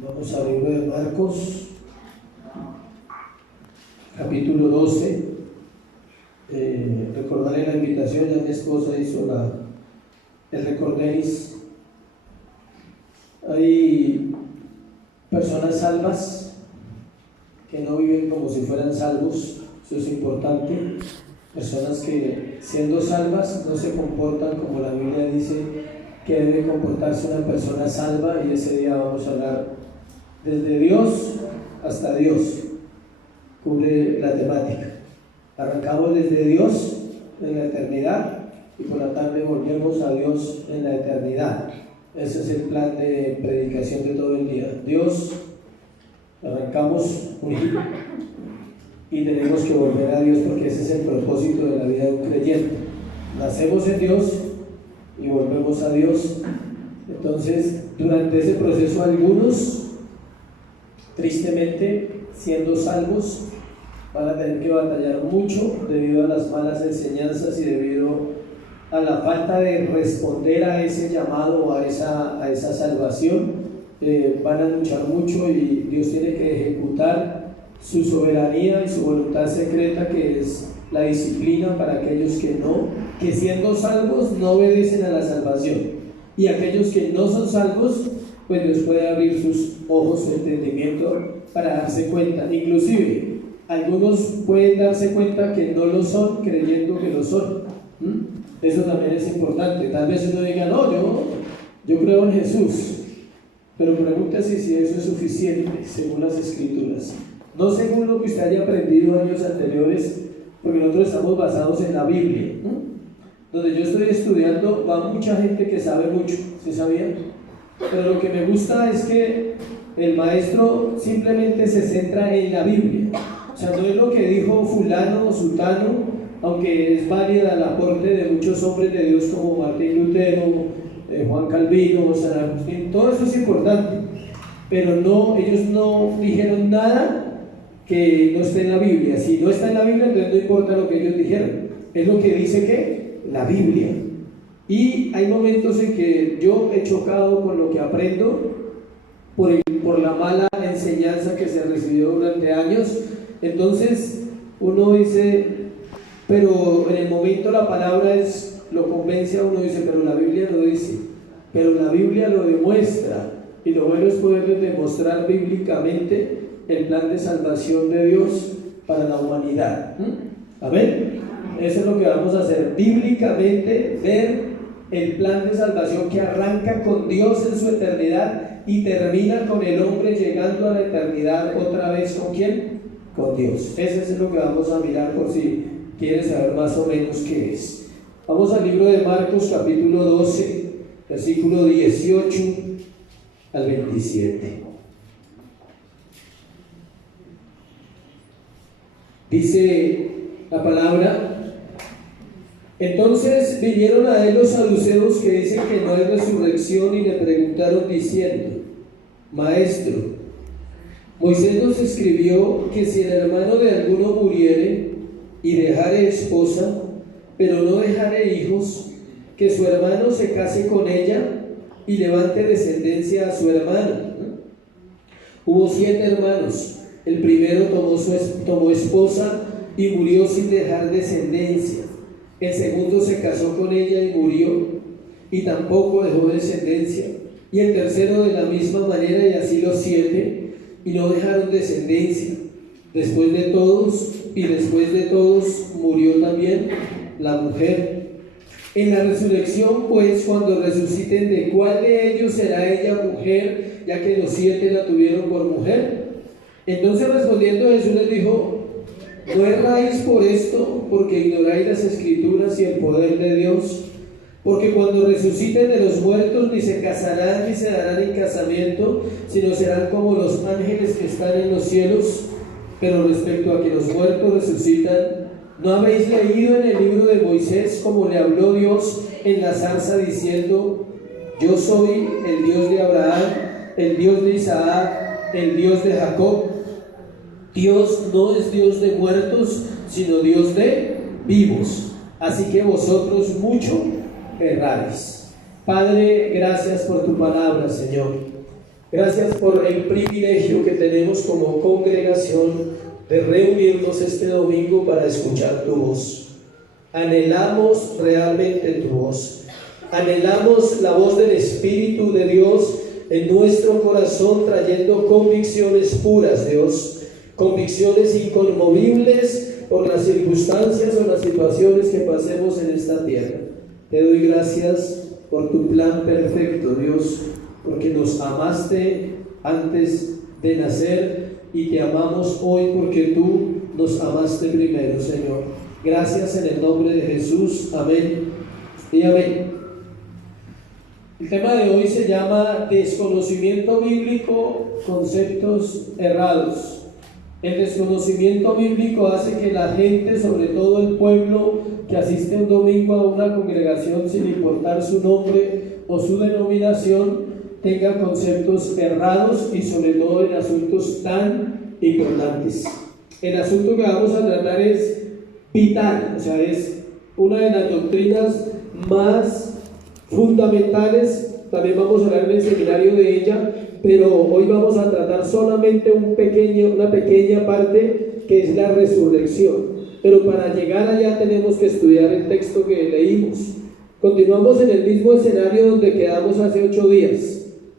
Vamos al libro de Marcos, capítulo 12. Recordaré la invitación, ya mi esposa hizo el recorderis. Hay personas salvas que no viven como si fueran salvos, eso es importante. Personas que, siendo salvas, no se comportan como la Biblia dice que debe comportarse una persona salva, y ese día vamos a hablar desde Dios hasta Dios, cubre la temática. Arrancamos desde Dios en la eternidad y por la tarde volvemos a Dios en la eternidad. Ese es el plan de predicación de todo el día. Dios, arrancamos y tenemos que volver a Dios, porque ese es el propósito de la vida de un creyente. Nacemos en Dios y volvemos a Dios. Entonces, durante ese proceso, algunos, tristemente, siendo salvos, van a tener que batallar mucho debido a las malas enseñanzas y debido a la falta de responder a ese llamado o a esa salvación. Van a luchar mucho y Dios tiene que ejecutar su soberanía y su voluntad secreta, que es la disciplina para aquellos que siendo salvos no obedecen a la salvación, y aquellos que no son salvos, pues Dios puede abrir sus ojos, su entendimiento para darse cuenta. Inclusive algunos pueden darse cuenta que no lo son creyendo que lo son. Eso también es importante. Tal vez uno diga, no, yo creo en Jesús, pero pregúntese si eso es suficiente según las Escrituras, no según lo que usted haya aprendido años anteriores, porque nosotros estamos basados en la Biblia. Donde yo estoy estudiando va mucha gente que sabe mucho, ¿sí sabían? Pero lo que me gusta es que el maestro simplemente se centra en la Biblia. O sea, no es lo que dijo fulano o sultano, aunque es válida el aporte de muchos hombres de Dios como Martín Lutero, Juan Calvino, San Agustín, todo eso es importante, pero ellos no dijeron nada que no esté en la Biblia. Si no está en la Biblia, entonces no importa lo que ellos dijeron, es lo que dice que la Biblia. Y hay momentos en que yo he chocado con lo que aprendo por la mala enseñanza que se recibió durante años. Entonces uno dice, pero en el momento la palabra lo convence a uno, dice, pero la Biblia lo dice, pero la Biblia lo demuestra, y lo bueno es poder demostrar bíblicamente el plan de salvación de Dios para la humanidad. Amén. Eso es lo que vamos a hacer, bíblicamente ver el plan de salvación que arranca con Dios en su eternidad y termina con el hombre llegando a la eternidad otra vez. ¿Con quién? Con Dios. Ese es lo que vamos a mirar, por si quieres saber más o menos qué es. Vamos al libro de Marcos, capítulo 12, versículo 18 al 27. Dice la palabra: entonces vinieron a él los saduceos, que dicen que no hay resurrección, y le preguntaron diciendo: Maestro, Moisés nos escribió que si el hermano de alguno muriere y dejare esposa, pero no dejare hijos, que su hermano se case con ella y levante descendencia a su hermano. Hubo 7 hermanos. El primero tomó esposa y murió sin dejar descendencia. El segundo se casó con ella y murió, y tampoco dejó descendencia. Y el tercero de la misma manera, y así los 7, y no dejaron descendencia. Después de todos murió también la mujer. En la resurrección, pues, cuando resuciten, ¿de cuál de ellos será ella mujer, ya que los 7 la tuvieron por mujer? Entonces, respondiendo, Jesús les dijo: ¿no erráis por esto, porque ignoráis las Escrituras y el poder de Dios? Porque cuando resuciten de los muertos, ni se casarán ni se darán en casamiento, sino serán como los ángeles que están en los cielos. Pero respecto a que los muertos resucitan, ¿no habéis leído en el libro de Moisés cómo le habló Dios en la zarza, diciendo: yo soy el Dios de Abraham, el Dios de Isaac, el Dios de Jacob? Dios no es Dios de muertos, sino Dios de vivos. Así que vosotros mucho erráis. Padre, gracias por tu palabra, Señor. Gracias por el privilegio que tenemos como congregación de reunirnos este domingo para escuchar tu voz. Anhelamos realmente tu voz. Anhelamos la voz del Espíritu de Dios en nuestro corazón, trayendo convicciones puras, Dios, convicciones inconmovibles por las circunstancias o las situaciones que pasemos en esta tierra. Te doy gracias por tu plan perfecto, Dios, porque nos amaste antes de nacer y te amamos hoy porque tú nos amaste primero, Señor. Gracias en el nombre de Jesús. Amén y amén. El tema de hoy se llama desconocimiento bíblico, conceptos errados. El desconocimiento bíblico hace que la gente, sobre todo el pueblo que asiste un domingo a una congregación sin importar su nombre o su denominación, tenga conceptos errados y sobre todo en asuntos tan importantes. El asunto que vamos a tratar es vital, o sea, es una de las doctrinas más fundamentales. También vamos a hablar en el seminario de ella, pero hoy vamos a tratar solamente una pequeña parte, que es la resurrección. Pero para llegar allá tenemos que estudiar el texto que leímos. Continuamos en el mismo escenario donde quedamos hace 8 días.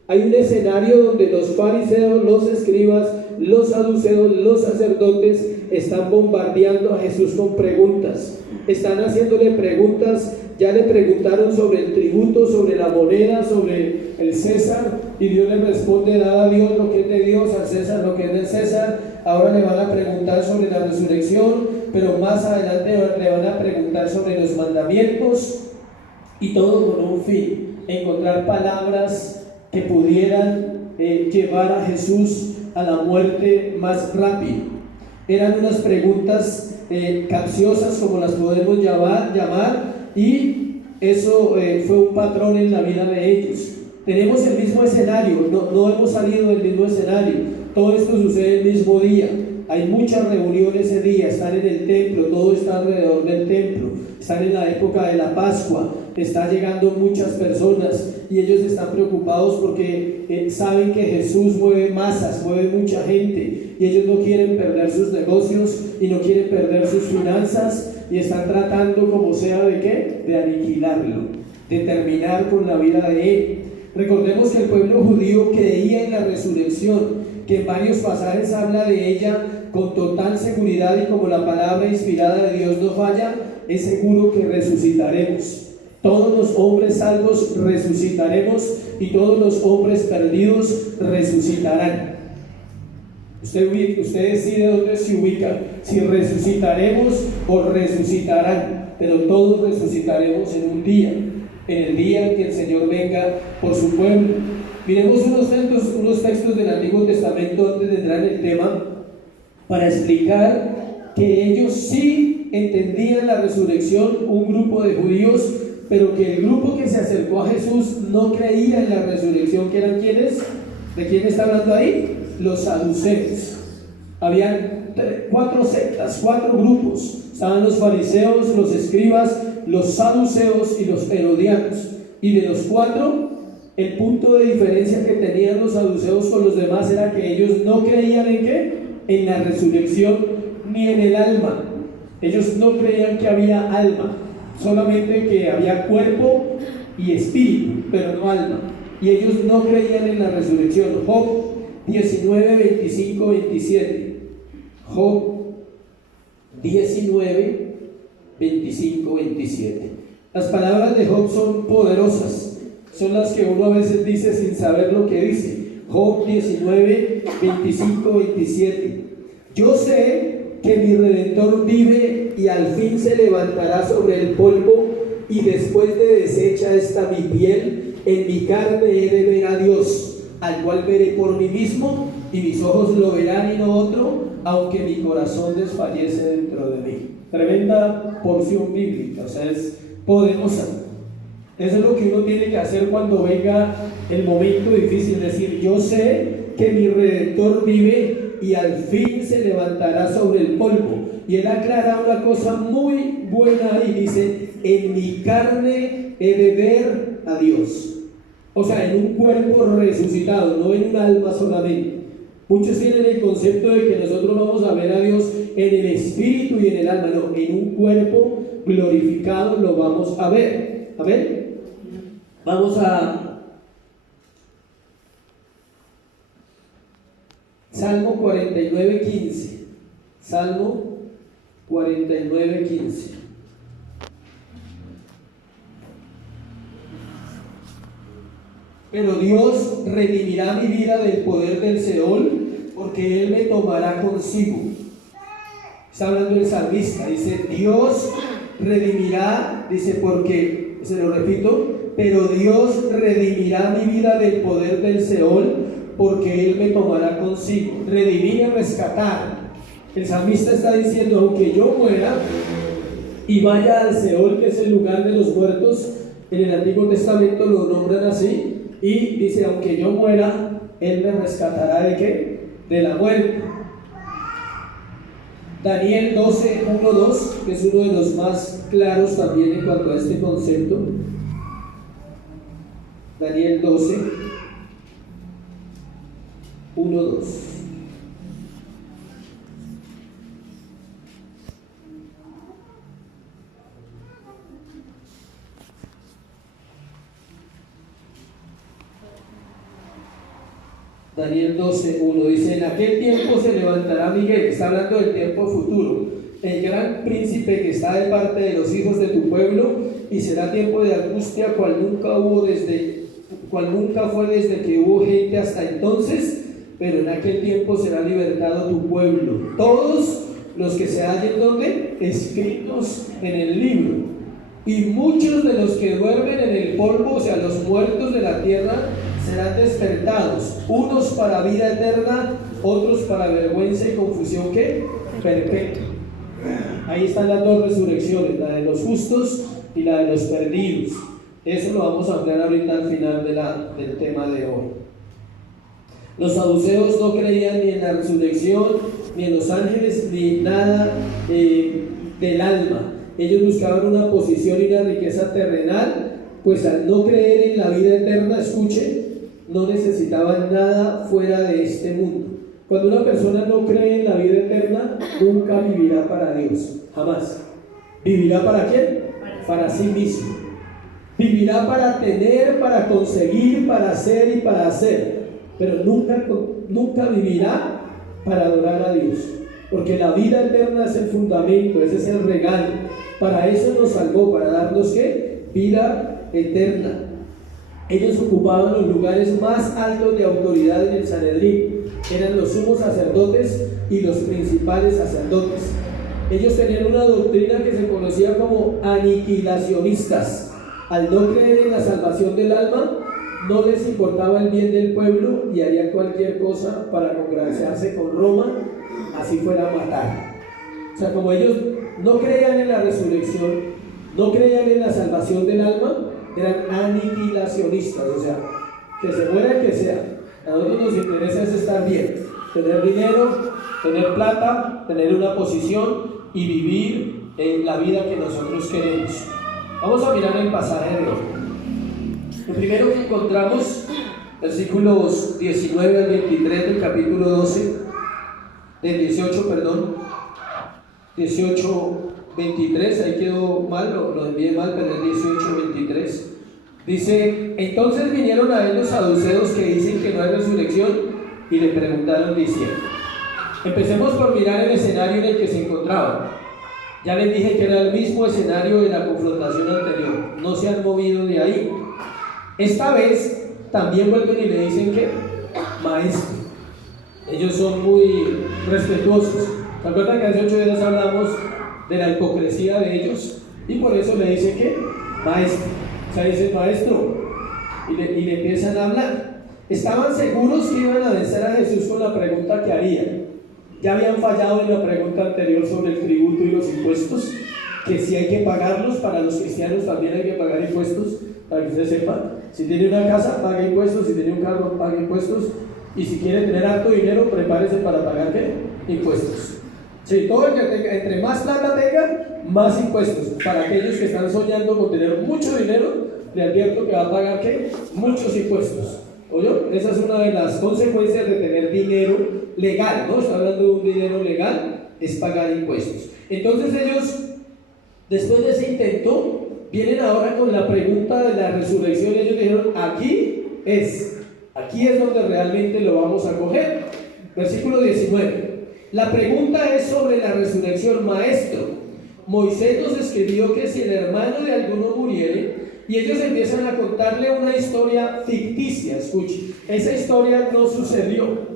Hay un escenario donde los fariseos, los escribas, los saduceos, los sacerdotes están bombardeando a Jesús con preguntas. Están haciéndole preguntas. Ya le preguntaron sobre el tributo, sobre la moneda, sobre el César, y Dios le responde: dad a Dios lo que es de Dios, al César lo que es del César. Ahora le van a preguntar sobre la resurrección, pero más adelante le van a preguntar sobre los mandamientos, y todo con un fin: encontrar palabras que pudieran llevar a Jesús a la muerte más rápido. Eran unas preguntas capciosas, como las podemos llamar, y eso fue un patrón en la vida de ellos. Tenemos el mismo escenario, no hemos salido del mismo escenario. Todo esto sucede el mismo día. Hay muchas reuniones ese día, están en el templo, todo está alrededor del templo, están en la época de la Pascua, están llegando muchas personas y ellos están preocupados porque saben que Jesús mueve masas, mueve mucha gente, y ellos no quieren perder sus negocios y no quieren perder sus finanzas, y están tratando como sea de ¿qué? De aniquilarlo, de terminar con la vida de él. Recordemos que el pueblo judío creía en la resurrección, que en varios pasajes habla de ella con total seguridad, y como la palabra inspirada de Dios no falla, es seguro que resucitaremos. Todos los hombres salvos resucitaremos, y todos los hombres perdidos resucitarán. Usted decide dónde se ubica, si resucitaremos o resucitarán, pero todos resucitaremos en un día, en el día en que el Señor venga por su pueblo. Miremos unos textos del Antiguo Testamento antes de entrar en el tema, para explicar que ellos sí entendían la resurrección, un grupo de judíos, pero que el grupo que se acercó a Jesús no creía en la resurrección. ¿Que eran quiénes? ¿De quién está hablando ahí? Los saduceos. Habían 4 sectas, 4 grupos. Estaban los fariseos, los escribas, los saduceos y los herodianos. Y de los 4, el punto de diferencia que tenían los saduceos con los demás era que ellos no creían ¿en qué? En la resurrección ni en el alma. Ellos no creían que había alma, solamente que había cuerpo y espíritu, pero no alma. Y ellos no creían en la resurrección. Job 19, 25, 27. Job 19, 25, 27. Las palabras de Job son poderosas, son las que uno a veces dice sin saber lo que dice. Job 19, 25, 27. Yo sé que mi Redentor vive y al fin se levantará sobre el polvo, y después de deshecha esta mi piel, en mi carne he de ver a Dios, al cual veré por mí mismo, y mis ojos lo verán y no otro, aunque mi corazón desfallece dentro de mí. Tremenda porción bíblica, o sea, es poderosa. Eso es lo que uno tiene que hacer cuando venga el momento difícil, decir: yo sé que mi Redentor vive y al fin se levantará sobre el polvo. Y él aclara una cosa muy buena y dice: en mi carne he de ver a Dios. O sea, en un cuerpo resucitado, no en un alma solamente. Muchos tienen el concepto de que nosotros vamos a ver a Dios en el espíritu y en el alma. No, en un cuerpo glorificado lo vamos a ver. ¿Amén? Vamos a Salmo 49:15. Salmo 49:15. Pero Dios redimirá mi vida del poder del Seol, porque Él me tomará consigo. Está hablando el salmista, dice, Dios redimirá, dice, porque, se lo repito, pero Dios redimirá mi vida del poder del Seol, porque Él me tomará consigo. Redimir y rescatar. El salmista está diciendo, aunque yo muera y vaya al Seol, que es el lugar de los muertos, en el Antiguo Testamento lo nombran así, y dice, aunque yo muera, Él me rescatará ¿de qué? De la muerte. Daniel 12:1-2, que es uno de los más claros también en cuanto a este concepto. Daniel 12:1-2. Daniel 12:1 dice, en aquel tiempo se levantará Miguel, está hablando del tiempo futuro, el gran príncipe que está de parte de los hijos de tu pueblo, y será tiempo de angustia cual nunca fue desde que hubo gente hasta entonces, pero en aquel tiempo será libertado tu pueblo, todos los que se hallen donde escritos en el libro, y muchos de los que duermen en el polvo, o sea, los muertos de la tierra, serán despertados, unos para vida eterna, otros para vergüenza y confusión que perpetua. Ahí están las dos resurrecciones, la de los justos y la de los perdidos. Eso lo vamos a hablar ahorita al final del tema de hoy. Los saduceos no creían ni en la resurrección, ni en los ángeles, ni nada del alma. Ellos buscaban una posición y una riqueza terrenal, pues al no creer en la vida eterna, escuchen, no necesitaban nada fuera de este mundo. Cuando una persona no cree en la vida eterna, nunca vivirá para Dios, jamás. ¿Vivirá para quién? Para sí mismo. Vivirá para tener, para conseguir, para hacer y para hacer, pero nunca vivirá para adorar a Dios, porque la vida eterna es el fundamento, ese es el regalo. Para eso nos salvó, para darnos ¿qué? Vida eterna. Ellos ocupaban los lugares más altos de autoridad en el Sanedrín, eran los sumos sacerdotes y los principales sacerdotes. Ellos tenían una doctrina que se conocía como aniquilacionistas. Al no creer en la salvación del alma, no les importaba el bien del pueblo y harían cualquier cosa para congraciarse con Roma, así fuera a matar. O sea, como ellos no creían en la resurrección, no creían en la salvación del alma, eran aniquilacionistas, o sea, que se muera el que sea. A nosotros nos interesa es estar bien, tener dinero, tener plata, tener una posición y vivir en la vida que nosotros queremos. Vamos a mirar el pasaje de hoy. Lo primero que encontramos, versículos 19 al 23 del capítulo 12, del 18:23, ahí quedó mal, lo envié mal, pero es 18:23. Dice, entonces vinieron a él los saduceos que dicen que no hay resurrección y le preguntaron diciendo. Empecemos por mirar el escenario en el que se encontraban. Ya les dije que era el mismo escenario de la confrontación anterior, no se han movido de ahí. Esta vez también vuelven y le dicen que maestro. Ellos son muy respetuosos. ¿Se acuerdan que hace 8 días hablamos de la hipocresía de ellos? Y por eso le dicen que maestro. O sea, dicen maestro y le empiezan a hablar. Estaban seguros que iban a vencer a Jesús con la pregunta que harían. Ya habían fallado en la pregunta anterior sobre el tributo y los impuestos, que si hay que pagarlos. Para los cristianos también hay que pagar impuestos, para que ustedes sepan. Si tiene una casa, paga impuestos. Si tiene un carro, paga impuestos. Y si quiere tener harto dinero, prepárese para pagar ¿qué? Impuestos. Sí, todo el que tenga, entre más plata tenga, más impuestos. Para aquellos que están soñando con tener mucho dinero, le advierto que va a pagar ¿qué? Muchos impuestos. ¿Oyó? Esa es una de las consecuencias de tener dinero legal, ¿no? Estoy hablando de un dinero legal, es pagar impuestos. Entonces ellos, después de ese intento, vienen ahora con la pregunta de la resurrección. Ellos dijeron, aquí es donde realmente lo vamos a coger. Versículo 19. La pregunta es sobre la resurrección. Maestro, Moisés nos escribió que si el hermano de alguno muriere, y ellos empiezan a contarle una historia ficticia. Escuche, esa historia no sucedió.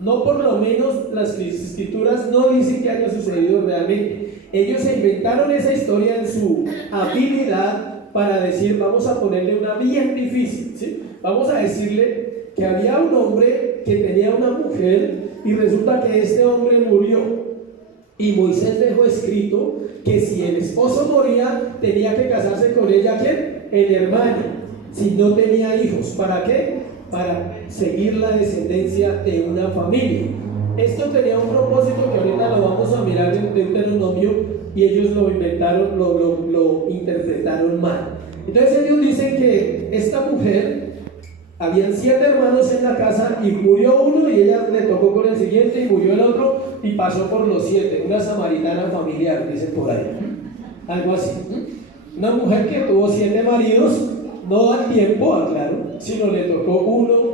No, por lo menos las escrituras no dicen que haya sucedido realmente. Ellos se inventaron esa historia en su habilidad para decir, vamos a ponerle una bien difícil, ¿sí? Vamos a decirle que había un hombre que tenía una mujer y resulta que este hombre murió. Y Moisés dejó escrito que si el esposo moría, tenía que casarse con ella, ¿quién? El hermano, si no tenía hijos. ¿Para qué? Para seguir la descendencia de una familia. Esto tenía un propósito que ahorita lo vamos a mirar en Deuteronomio, y ellos lo inventaron, lo interpretaron mal. Entonces ellos dicen que esta mujer, habían 7 hermanos en la casa y murió uno y ella le tocó con el siguiente y murió el otro y pasó por los 7, una samaritana familiar, dicen por ahí, algo así. Una mujer que tuvo 7 maridos, no al tiempo, aclaro, sino le tocó uno,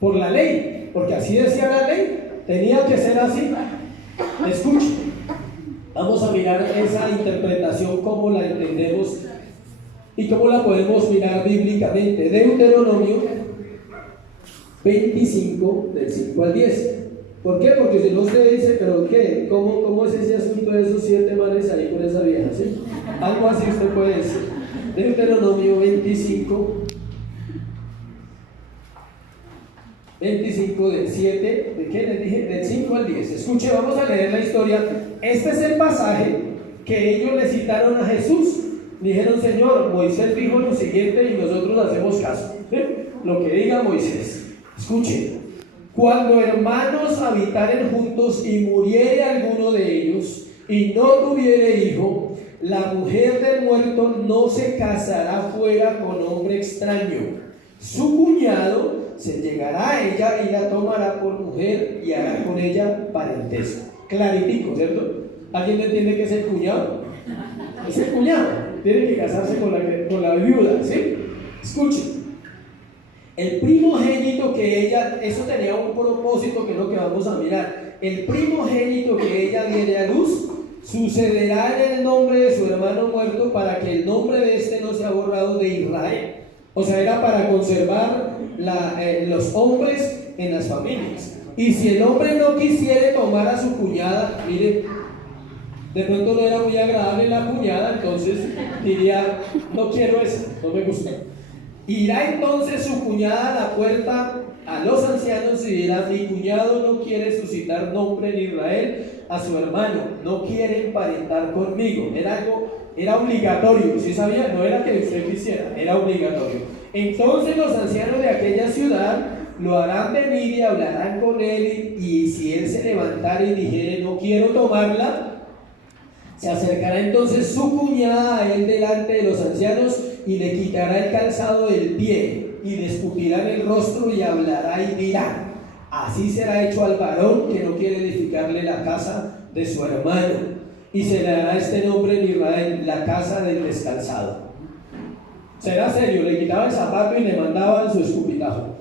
por la ley, porque así decía la ley, tenía que ser así. Escuche, vamos a mirar esa interpretación, cómo la entendemos y cómo la podemos mirar bíblicamente. Deuteronomio 25, del 5 al 10. ¿Por qué? Porque si no usted dice, pero ¿qué? ¿Cómo es ese asunto de esos 7 manes ahí con esa vieja? ¿Sí? Algo así usted puede decir. Deuteronomio 25 del 7, ¿de qué les dije? Del 5 al 10. Escuche, vamos a leer la historia. Este es el pasaje que ellos le citaron a Jesús. Dijeron, Señor, Moisés dijo lo siguiente y nosotros hacemos caso, ¿sí? Lo que diga Moisés. Escuche, cuando hermanos habitaren juntos y muriere alguno de ellos y no tuviere hijo, la mujer del muerto no se casará fuera con hombre extraño. Su cuñado se llegará a ella y la tomará por mujer y hará con ella parentesco. Claritico, ¿cierto? ¿Alguien entiende qué es el cuñado? Es el cuñado. Tiene que casarse con la viuda, ¿sí? Escuche, el primogénito que ella, eso tenía un propósito que es lo que vamos a mirar. El primogénito que ella diere a luz sucederá en el nombre de su hermano muerto, para que el nombre de este no sea borrado de Israel. O sea, era para conservar los hombres en las familias. Y si el hombre no quisiere tomar a su cuñada, mire, de pronto no era muy agradable la cuñada, entonces diría, no quiero esa, no me gusta. Irá entonces su cuñada a la puerta a los ancianos y dirá, mi cuñado no quiere suscitar nombre en Israel a su hermano, no quiere emparentar conmigo. Era obligatorio, ¿sí sabía? No era que usted quisiera, era obligatorio. Entonces los ancianos de aquella ciudad lo harán venir y hablarán con él, y si él se levantara y dijere, no quiero tomarla, se acercará entonces su cuñada a él delante de los ancianos y le quitará el calzado del pie y le escupirá en el rostro y hablará y dirá, así será hecho al varón que no quiere edificarle la casa de su hermano, y se le dará este nombre en Israel, la casa del descalzado. Será serio, le quitaba el zapato y le mandaban su escupitajo.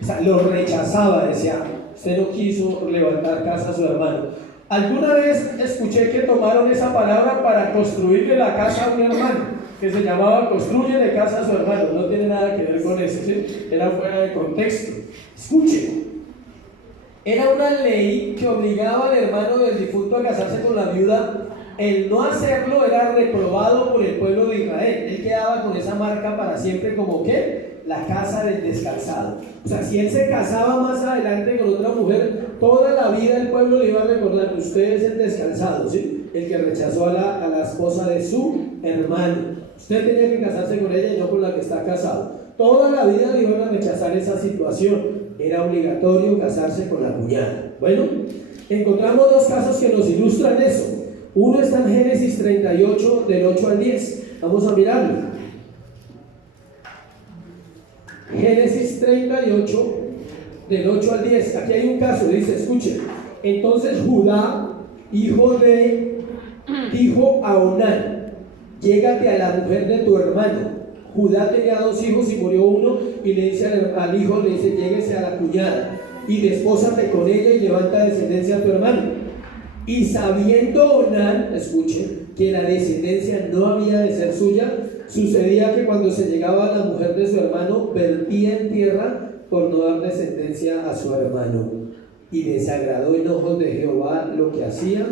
O sea, lo rechazaba, decía, usted no quiso levantar casa a su hermano. Alguna vez escuché que tomaron esa palabra para construirle la casa a un hermano, que se llamaba construyele casa a su hermano. No tiene nada que ver con eso, ¿sí? Era fuera de contexto. Escuche, era una ley que obligaba al hermano del difunto a casarse con la viuda. El no hacerlo era reprobado por el pueblo de Israel. Él quedaba con esa marca para siempre, como que la casa del descalzado. O sea, si él se casaba más adelante con otra mujer, toda la vida el pueblo le iba a recordar, usted es el descalzado, ¿sí? El que rechazó a la esposa de su hermano. Usted tenía que casarse con ella y no con la que está casado. Toda la vida le iban a rechazar esa situación. Era obligatorio casarse con la cuñada. Bueno, encontramos 2 casos que nos ilustran eso. Uno está en Génesis 38, del 8 al 10. Vamos a mirarlo. Génesis 38, del 8 al 10. Aquí hay un caso, dice, escuchen. Entonces Judá, hijo dijo a Onán: llégate a la mujer de tu hermano. Judá tenía 2 hijos y murió uno, y le dice al hijo, le dice: lléguese a la cuñada y despósate con ella y levanta descendencia a tu hermano. Y sabiendo Onán, escuchen, que la descendencia no había de ser suya, sucedía que cuando se llegaba a la mujer de su hermano, vertía en tierra por no dar descendencia a su hermano. Y desagradó en ojos de Jehová lo que hacía,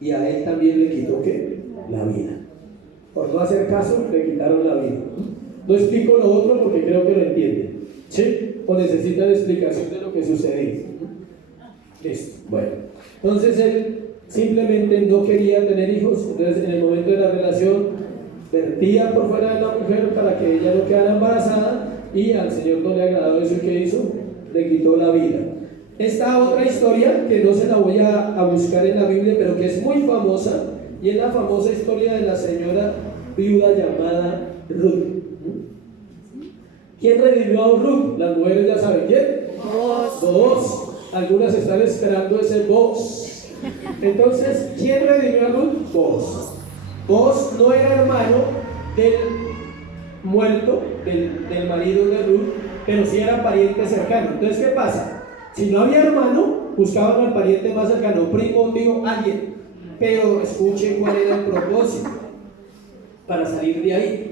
y a él también le quitó ¿qué? La vida. Por no hacer caso, le quitaron la vida. No explico lo otro porque creo que lo entienden, ¿sí? O necesitan explicación de lo que sucedió. Listo, bueno. Entonces él simplemente no quería tener hijos. Entonces en el momento de la relación vertía por fuera de la mujer para que ella no quedara embarazada, y al Señor no le agradó eso. ¿Qué hizo? Le quitó la vida. Esta otra historia, que no se la voy a buscar en la Biblia, pero que es muy famosa, y es la famosa historia de la señora viuda llamada Ruth. ¿Quién redimió a Ruth? Las mujeres ya saben quién. Vos. Algunas están esperando ese vos. Entonces, ¿quién redimió a Ruth? Vos. Vos no era hermano del muerto, del marido de Ruth, pero sí era pariente cercano. Entonces, ¿qué pasa? Si no había hermano, buscaban al pariente más cercano, primo, tío, alguien. Pero escuchen cuál era el propósito para salir de ahí.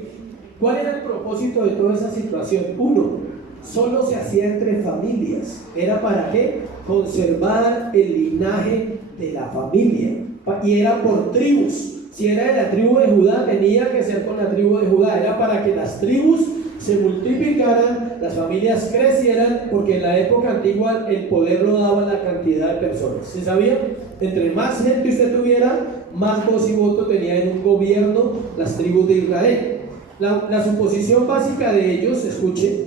¿Cuál era el propósito de toda esa situación? Uno, solo se hacía entre familias. ¿Era para qué? Conservar el linaje de la familia. Y era por tribus. Si era de la tribu de Judá, tenía que ser con la tribu de Judá. Era para que las tribus se multiplicaran, las familias crecieran, porque en la época antigua el poder lo daba la cantidad de personas. ¿Se sabía? Entre más gente usted tuviera, más voz y voto tenía en un gobierno las tribus de Israel. La suposición básica de ellos, escuchen,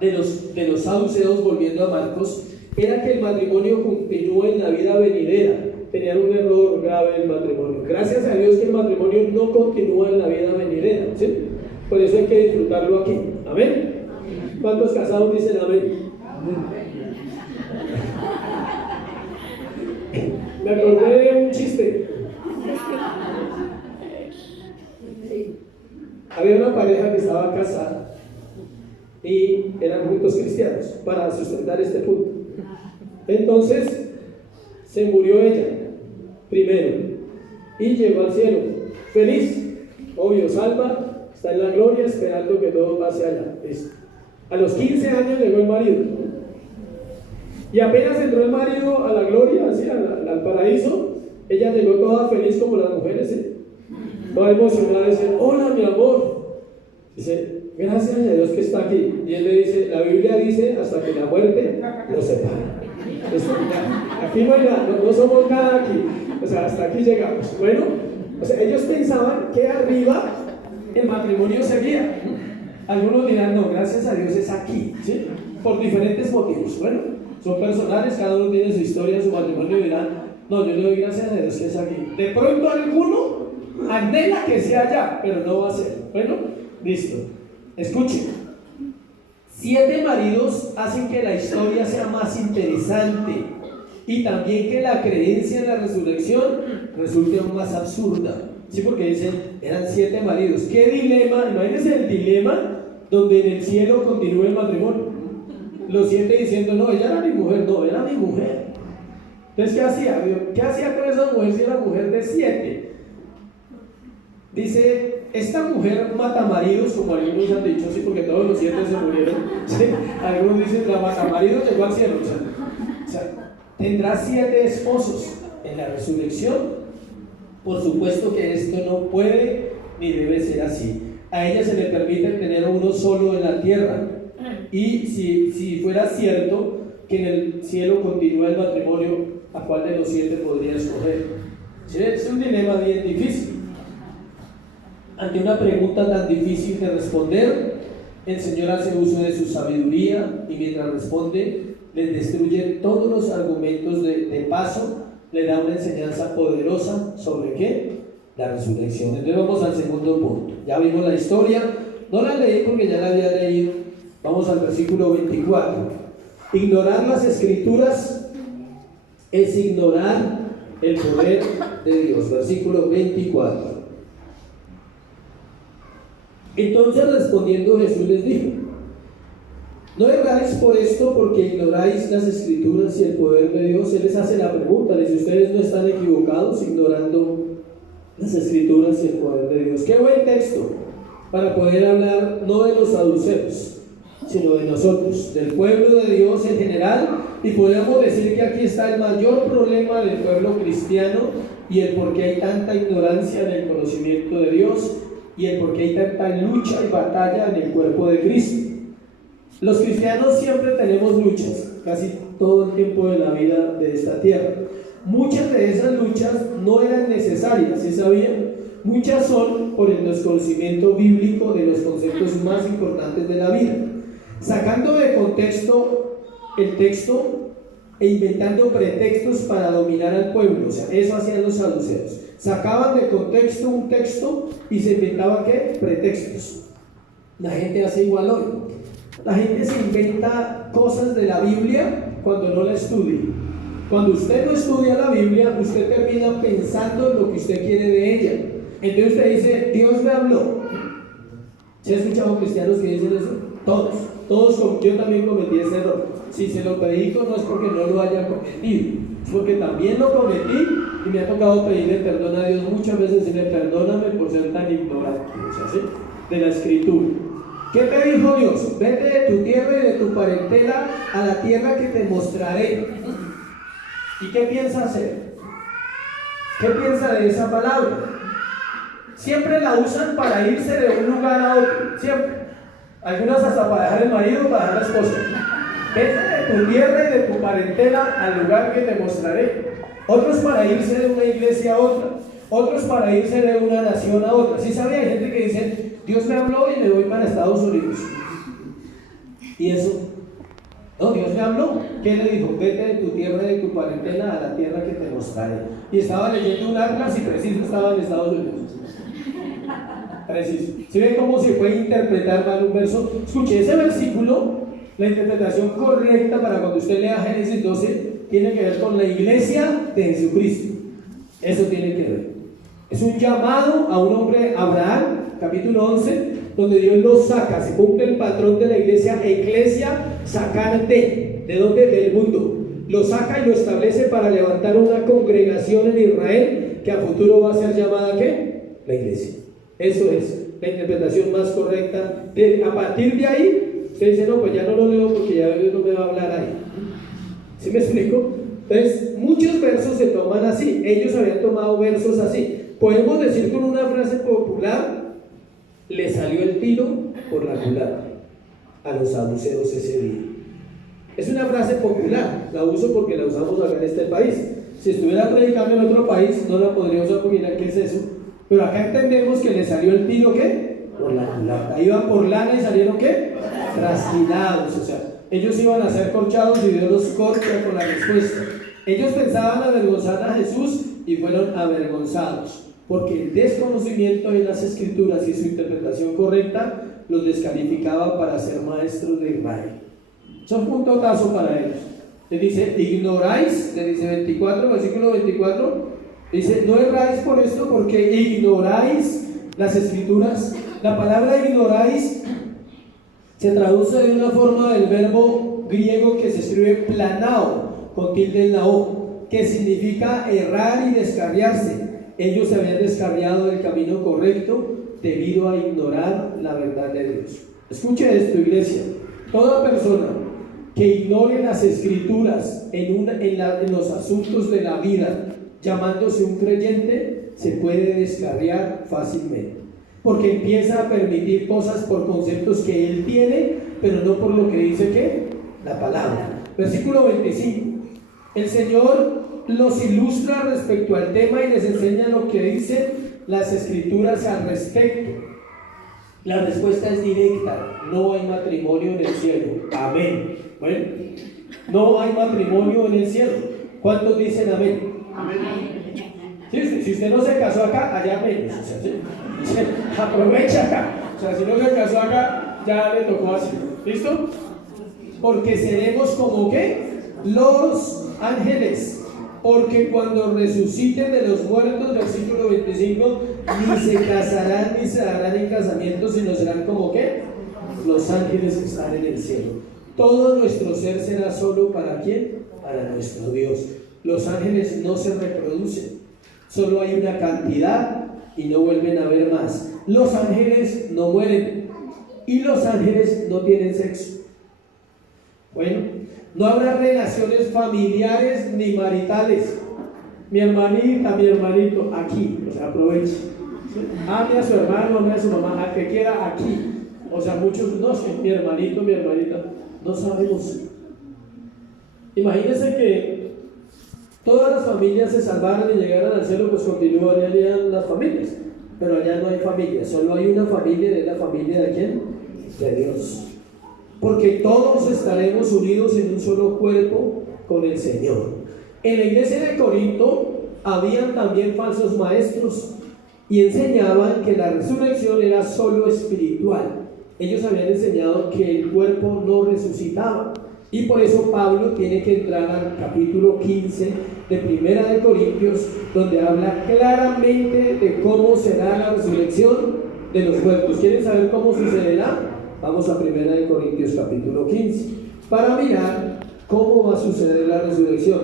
de los saduceos, volviendo a Marcos, era que el matrimonio continúe en la vida venidera. Tenían un error grave en el matrimonio. Gracias a Dios que el matrimonio no continúa en la vida venidera, ¿sí? Por eso hay que disfrutarlo aquí. ¿Amén? ¿Cuántos casados dicen amén? Me acordé de un chiste. Había una pareja que estaba casada y eran juntos cristianos, para sustentar este punto. Entonces se murió ella primero y llegó al cielo feliz, obvio, salva, está en la gloria, esperando que todo pase allá. A los 15 años llegó el marido, y apenas entró el marido a la gloria, así, al paraíso, ella llegó toda feliz como las mujeres, toda emocionada, dice: hola mi amor, dice: gracias a Dios que está aquí. Y él le dice: la Biblia dice hasta que la muerte los separa. Aquí no somos nada aquí, o sea, hasta aquí llegamos. Bueno, o sea, ellos pensaban que arriba el matrimonio seguía. Algunos dirán: no, gracias a Dios es aquí, ¿sí? Por diferentes motivos. Bueno, son personales, cada uno tiene su historia, su matrimonio, y dirán: no, yo le doy gracias a Dios que es aquí. De pronto alguno anhela que sea allá, pero no va a ser. Bueno, listo. Escuchen. 7 maridos hacen que la historia sea más interesante, y también que la creencia en la resurrección resulte aún más absurda. Sí, porque dicen: eran 7 maridos. ¿Qué dilema? Imagínense el dilema donde en el cielo continúa el matrimonio. Los 7 diciendo: no, ella era mi mujer. No, era mi mujer. Entonces, ¿qué hacía? ¿Qué hacía con esa mujer si era mujer de 7? Dice: esta mujer mata maridos, como algunos han dicho, sí, porque todos los 7 se murieron, ¿sí? Algunos dicen: la mata maridos llegó al cielo. O sea, tendrá 7 esposos en la resurrección. Por supuesto que esto no puede ni debe ser así. A ella se le permite tener uno solo en la tierra. Y si fuera cierto que en el cielo continúa el matrimonio, ¿a cuál de los 7 podría escoger? ¿Sí? Es un dilema bien difícil. Ante una pregunta tan difícil de responder, el Señor hace uso de su sabiduría, y mientras responde, les destruye todos los argumentos de paso le da una enseñanza poderosa sobre ¿qué? La resurrección. Entonces vamos al segundo punto. Ya vimos la historia, no la leí porque ya la había leído. Vamos al versículo 24. Ignorar las escrituras es ignorar el poder de Dios. Versículo 24. Entonces respondiendo Jesús les dijo: no erráis por esto, porque ignoráis las escrituras y el poder de Dios. Él les hace la pregunta, les dice: ustedes no están equivocados ignorando las escrituras y el poder de Dios. Qué buen texto para poder hablar no de los saduceos, sino de nosotros, del pueblo de Dios en general. Y podemos decir que aquí está el mayor problema del pueblo cristiano y el por qué hay tanta ignorancia en el conocimiento de Dios y el por qué hay tanta lucha y batalla en el cuerpo de Cristo. Los cristianos siempre tenemos luchas, casi todo el tiempo de la vida de esta tierra. Muchas de esas luchas no eran necesarias, ¿sí sabían? Muchas son por el desconocimiento bíblico de los conceptos más importantes de la vida, sacando de contexto el texto e inventando pretextos para dominar al pueblo. O sea, eso hacían los saduceos. Sacaban de contexto un texto y se inventaban ¿qué? Pretextos. La gente hace igual hoy. La gente se inventa cosas de la Biblia cuando no la estudia. Cuando usted no estudia la Biblia, usted termina pensando en lo que usted quiere de ella. Entonces usted dice: Dios me habló. ¿Se ha escuchado cristianos que dicen eso? Todos, yo también cometí ese error. Si se lo predico no es porque no lo haya cometido, es porque también lo cometí y me ha tocado pedirle perdón a Dios muchas veces. Y le perdóname por ser tan ignorante, ¿sí? De la escritura. ¿Qué te dijo Dios? Vete de tu tierra y de tu parentela a la tierra que te mostraré. ¿Y qué piensa hacer? ¿Qué piensa de esa palabra? Siempre la usan para irse de un lugar a otro, siempre. Algunas hasta para dejar el marido, para dejar la esposa. Vete de tu tierra y de tu parentela al lugar que te mostraré. Otros para irse de una iglesia a otra. Otros para irse de una nación a otra. ¿Sí sabía? Hay gente que dice: Dios me habló y me voy para Estados Unidos. ¿Y eso? No, Dios me habló. ¿Qué le dijo? Vete de tu tierra y de tu parentela a la tierra que te mostraré. Y estaba leyendo un atlas y preciso estaba en Estados Unidos. Preciso. ¿Sí ven cómo se puede interpretar mal un verso? Escuche, ese versículo, la interpretación correcta para cuando usted lea Génesis 12, tiene que ver con la iglesia de Jesucristo. Eso tiene que ver. Es un llamado a un hombre, Abraham, capítulo 11, donde Dios lo saca. Se cumple el patrón de la iglesia, sacar ¿de dónde? Del mundo. Lo saca y lo establece para levantar una congregación en Israel que a futuro va a ser llamada ¿qué? La iglesia. Eso es la interpretación más correcta. A partir de ahí, usted dice: no, pues ya no lo leo porque ya Dios no me va a hablar ahí. ¿Sí me explico? Entonces, muchos versos se toman así. Ellos habían tomado versos así. Podemos decir con una frase popular: le salió el tiro por la culata a los saduceos ese día. Es una frase popular, la uso porque la usamos acá en este país. Si estuviera predicando en otro país, no la podría usar porque dirán: ¿qué es eso? Pero acá entendemos que le salió el tiro ¿qué? Por la culata. Iban por lana y salieron ¿qué? Trasquilados. O sea, ellos iban a ser corchados y Dios los corcha con la respuesta. Ellos pensaban avergonzar a Jesús y fueron avergonzados, porque el desconocimiento de las escrituras y su interpretación correcta los descalificaba para ser maestros de Israel. Eso fue un totazo para ellos. Les dice: ignoráis, le dice 24, versículo 24, dice: no erráis por esto, porque ignoráis las escrituras. La palabra ignoráis se traduce de una forma del verbo griego que se escribe planao, con tilde en la O, que significa errar y descarriarse. Ellos se habían descarriado del camino correcto debido a ignorar la verdad de Dios. Escuche esto, iglesia: toda persona que ignore las escrituras en los asuntos de la vida, llamándose un creyente, se puede descarriar fácilmente, porque empieza a permitir cosas por conceptos que él tiene, pero no por lo que dice ¿qué? La palabra. Versículo 25. El Señor los ilustra respecto al tema y les enseña lo que dicen las escrituras al respecto. La respuesta es directa: no hay matrimonio en el cielo. Amén. Bueno, no hay matrimonio en el cielo. ¿Cuántos dicen amén? ¿Sí? Si usted no se casó acá, allá menos. O sea, ¿sí? Aprovecha acá. O sea, si no se casó acá, ya le tocó así. ¿Listo? Porque seremos como ¿qué? Los ángeles. Porque cuando resuciten de los muertos, versículo 25, ni se casarán ni se darán en casamiento, sino serán como ¿qué? Los ángeles que están en el cielo. Todo nuestro ser será solo ¿para quién? Para nuestro Dios. Los ángeles no se reproducen, solo hay una cantidad y no vuelven a haber más. Los ángeles no mueren y los ángeles no tienen sexo. Bueno, no habrá relaciones familiares ni maritales. Mi hermanita, mi hermanito, aquí, o sea, aproveche. Ame a su hermano, ame a su mamá, al que quiera aquí. O sea, muchos, no sé, mi hermanito, mi hermanita, no sabemos. Imagínense que todas las familias se salvaran y llegaran al cielo, pues continuarían las familias. Pero allá no hay familia, solo hay una familia, ¿de la familia de quién? De Dios. Porque todos estaremos unidos en un solo cuerpo con el Señor. En la iglesia de Corinto habían también falsos maestros y enseñaban que la resurrección era solo espiritual. Ellos habían enseñado que el cuerpo no resucitaba. Y por eso Pablo tiene que entrar al capítulo 15 de Primera de Corintios, donde habla claramente de cómo será la resurrección de los muertos. ¿Quieren saber cómo sucederá? Vamos a Primera de Corintios capítulo 15 para mirar cómo va a suceder la resurrección.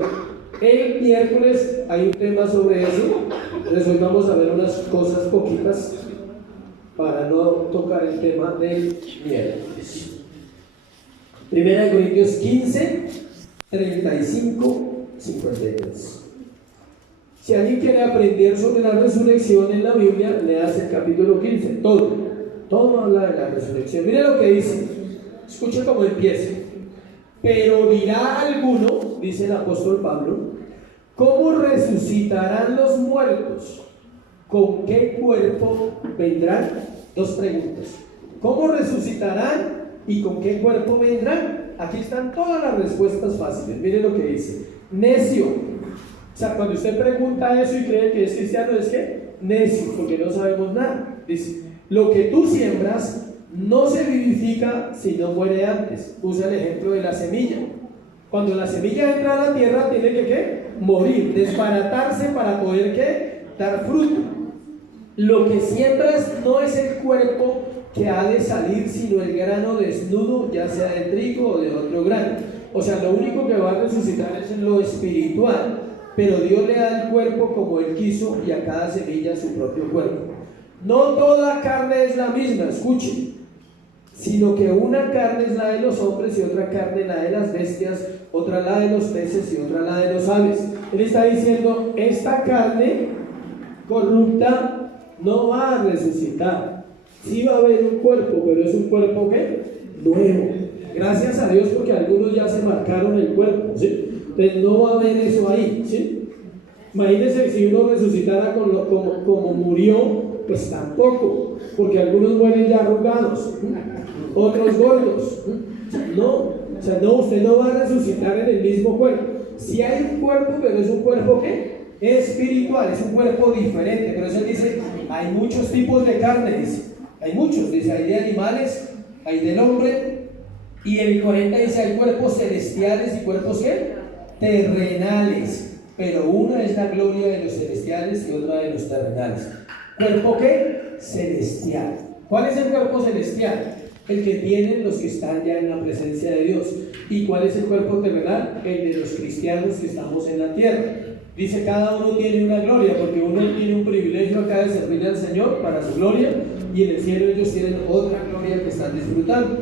El miércoles hay un tema sobre eso, entonces hoy vamos a ver unas cosas poquitas para no tocar el tema del miércoles. Primera de Corintios 15, 35, 52. Si alguien quiere aprender sobre la resurrección en la Biblia, leas el capítulo 15, todo habla de la resurrección. Mire lo que dice, escuche cómo empieza. Pero dirá alguno, dice el apóstol Pablo, ¿cómo resucitarán los muertos? ¿Con qué cuerpo vendrán? Dos preguntas. ¿Cómo resucitarán y con qué cuerpo vendrán? Aquí están todas las respuestas fáciles. Mire lo que dice. Necio. O sea, cuando usted pregunta eso y cree que es cristiano, es que necio, porque no sabemos nada. Dice, lo que tú siembras no se vivifica si no muere antes. Usa el ejemplo de la semilla. Cuando la semilla entra a la tierra, tiene que ¿qué? Morir, desbaratarse para poder ¿qué? Dar fruto. Lo que siembras no es el cuerpo que ha de salir, sino el grano desnudo, ya sea de trigo o de otro grano. O sea, lo único que va a resucitar es lo espiritual, pero Dios le da el cuerpo como Él quiso y a cada semilla su propio cuerpo. No toda carne es la misma, escuchen, sino que una carne es la de los hombres y otra carne la de las bestias, otra la de los peces y otra la de los aves. Él está diciendo, esta carne corrupta no va a resucitar. Sí va a haber un cuerpo, pero es un cuerpo ¿qué? Nuevo. Gracias a Dios, porque algunos ya se marcaron el cuerpo, ¿sí? Entonces no va a haber eso ahí, ¿sí? Imagínense si uno resucitara como murió, pues tampoco, porque algunos mueren ya arrugados, otros gordos. No, o sea, no, usted no va a resucitar en el mismo cuerpo. Sí hay un cuerpo, pero es un cuerpo ¿qué? Espiritual, es un cuerpo diferente. Pero eso dice, hay muchos tipos de carne, dice. Hay muchos, dice, hay de animales, hay del hombre. Y en el 40 dice, hay cuerpos celestiales y cuerpos ¿qué? Terrenales. Pero una es la gloria de los celestiales y otra de los terrenales. ¿Cuerpo qué? Celestial. ¿Cuál es el cuerpo celestial? El que tienen los que están ya en la presencia de Dios. ¿Y cuál es el cuerpo terrenal? El de los cristianos que estamos en la tierra. Dice, cada uno tiene una gloria, porque uno tiene un privilegio acá de servir al Señor para su gloria, y en el cielo ellos tienen otra gloria que están disfrutando.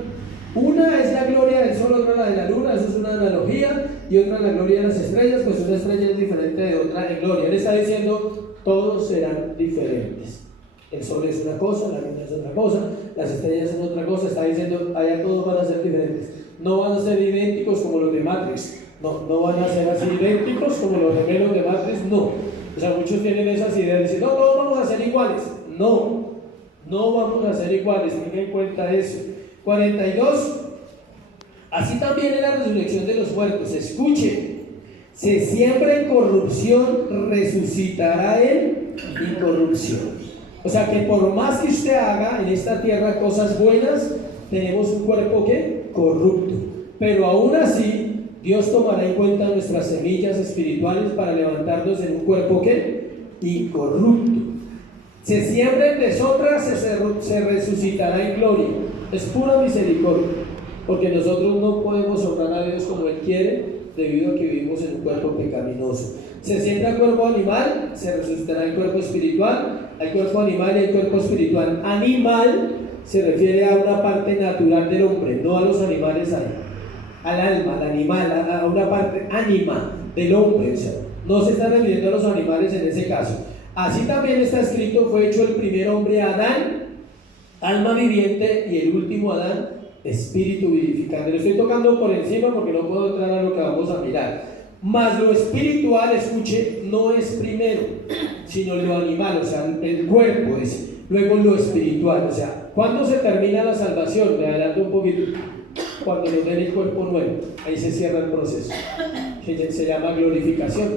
Una es la gloria del sol, otra la de la luna, eso es una analogía, y otra la gloria de las estrellas, pues una estrella es diferente de otra en gloria. Él está diciendo, todos serán diferentes. El sol es una cosa, la luna es otra cosa, las estrellas son otra cosa. Está diciendo, allá todos van a ser diferentes. No van a ser idénticos como los de Matrix. No van a ser así idénticos como los gemelos de Matrix, no. O sea, muchos tienen esas ideas, dicen, no, todos vamos a ser iguales. No vamos a ser iguales, tengan en cuenta eso. 42, así también es la resurrección de los muertos. Escuchen, Se siembra en corrupción, resucitará en incorrupción. O sea que por más que usted haga en esta tierra cosas buenas, tenemos un cuerpo que corrupto. Pero aún así, Dios tomará en cuenta nuestras semillas espirituales para levantarnos en un cuerpo que incorrupto. Se siembra en deshonra, se resucitará en gloria. Es pura misericordia, porque nosotros no podemos honrar a Dios como Él quiere, debido a que vivimos en un cuerpo pecaminoso. Se siembra el cuerpo animal, se resucitará el cuerpo espiritual. Hay cuerpo animal y hay cuerpo espiritual. Animal se refiere a una parte natural del hombre, no a los animales, al alma, al animal, a una parte ánima del hombre. O sea, no se está refiriendo a los animales en ese caso. Así también está escrito: fue hecho el primer hombre Adán, alma viviente, y el último Adán, espíritu vivificante. Lo estoy tocando por encima porque no puedo entrar a lo que vamos a mirar. Mas lo espiritual, escuche, no es primero, sino lo animal, o sea, el cuerpo es. Luego lo espiritual, o sea, ¿cuándo se termina la salvación? Me adelanto un poquito. Cuando nos den el cuerpo nuevo, ahí se cierra el proceso, que se llama glorificación.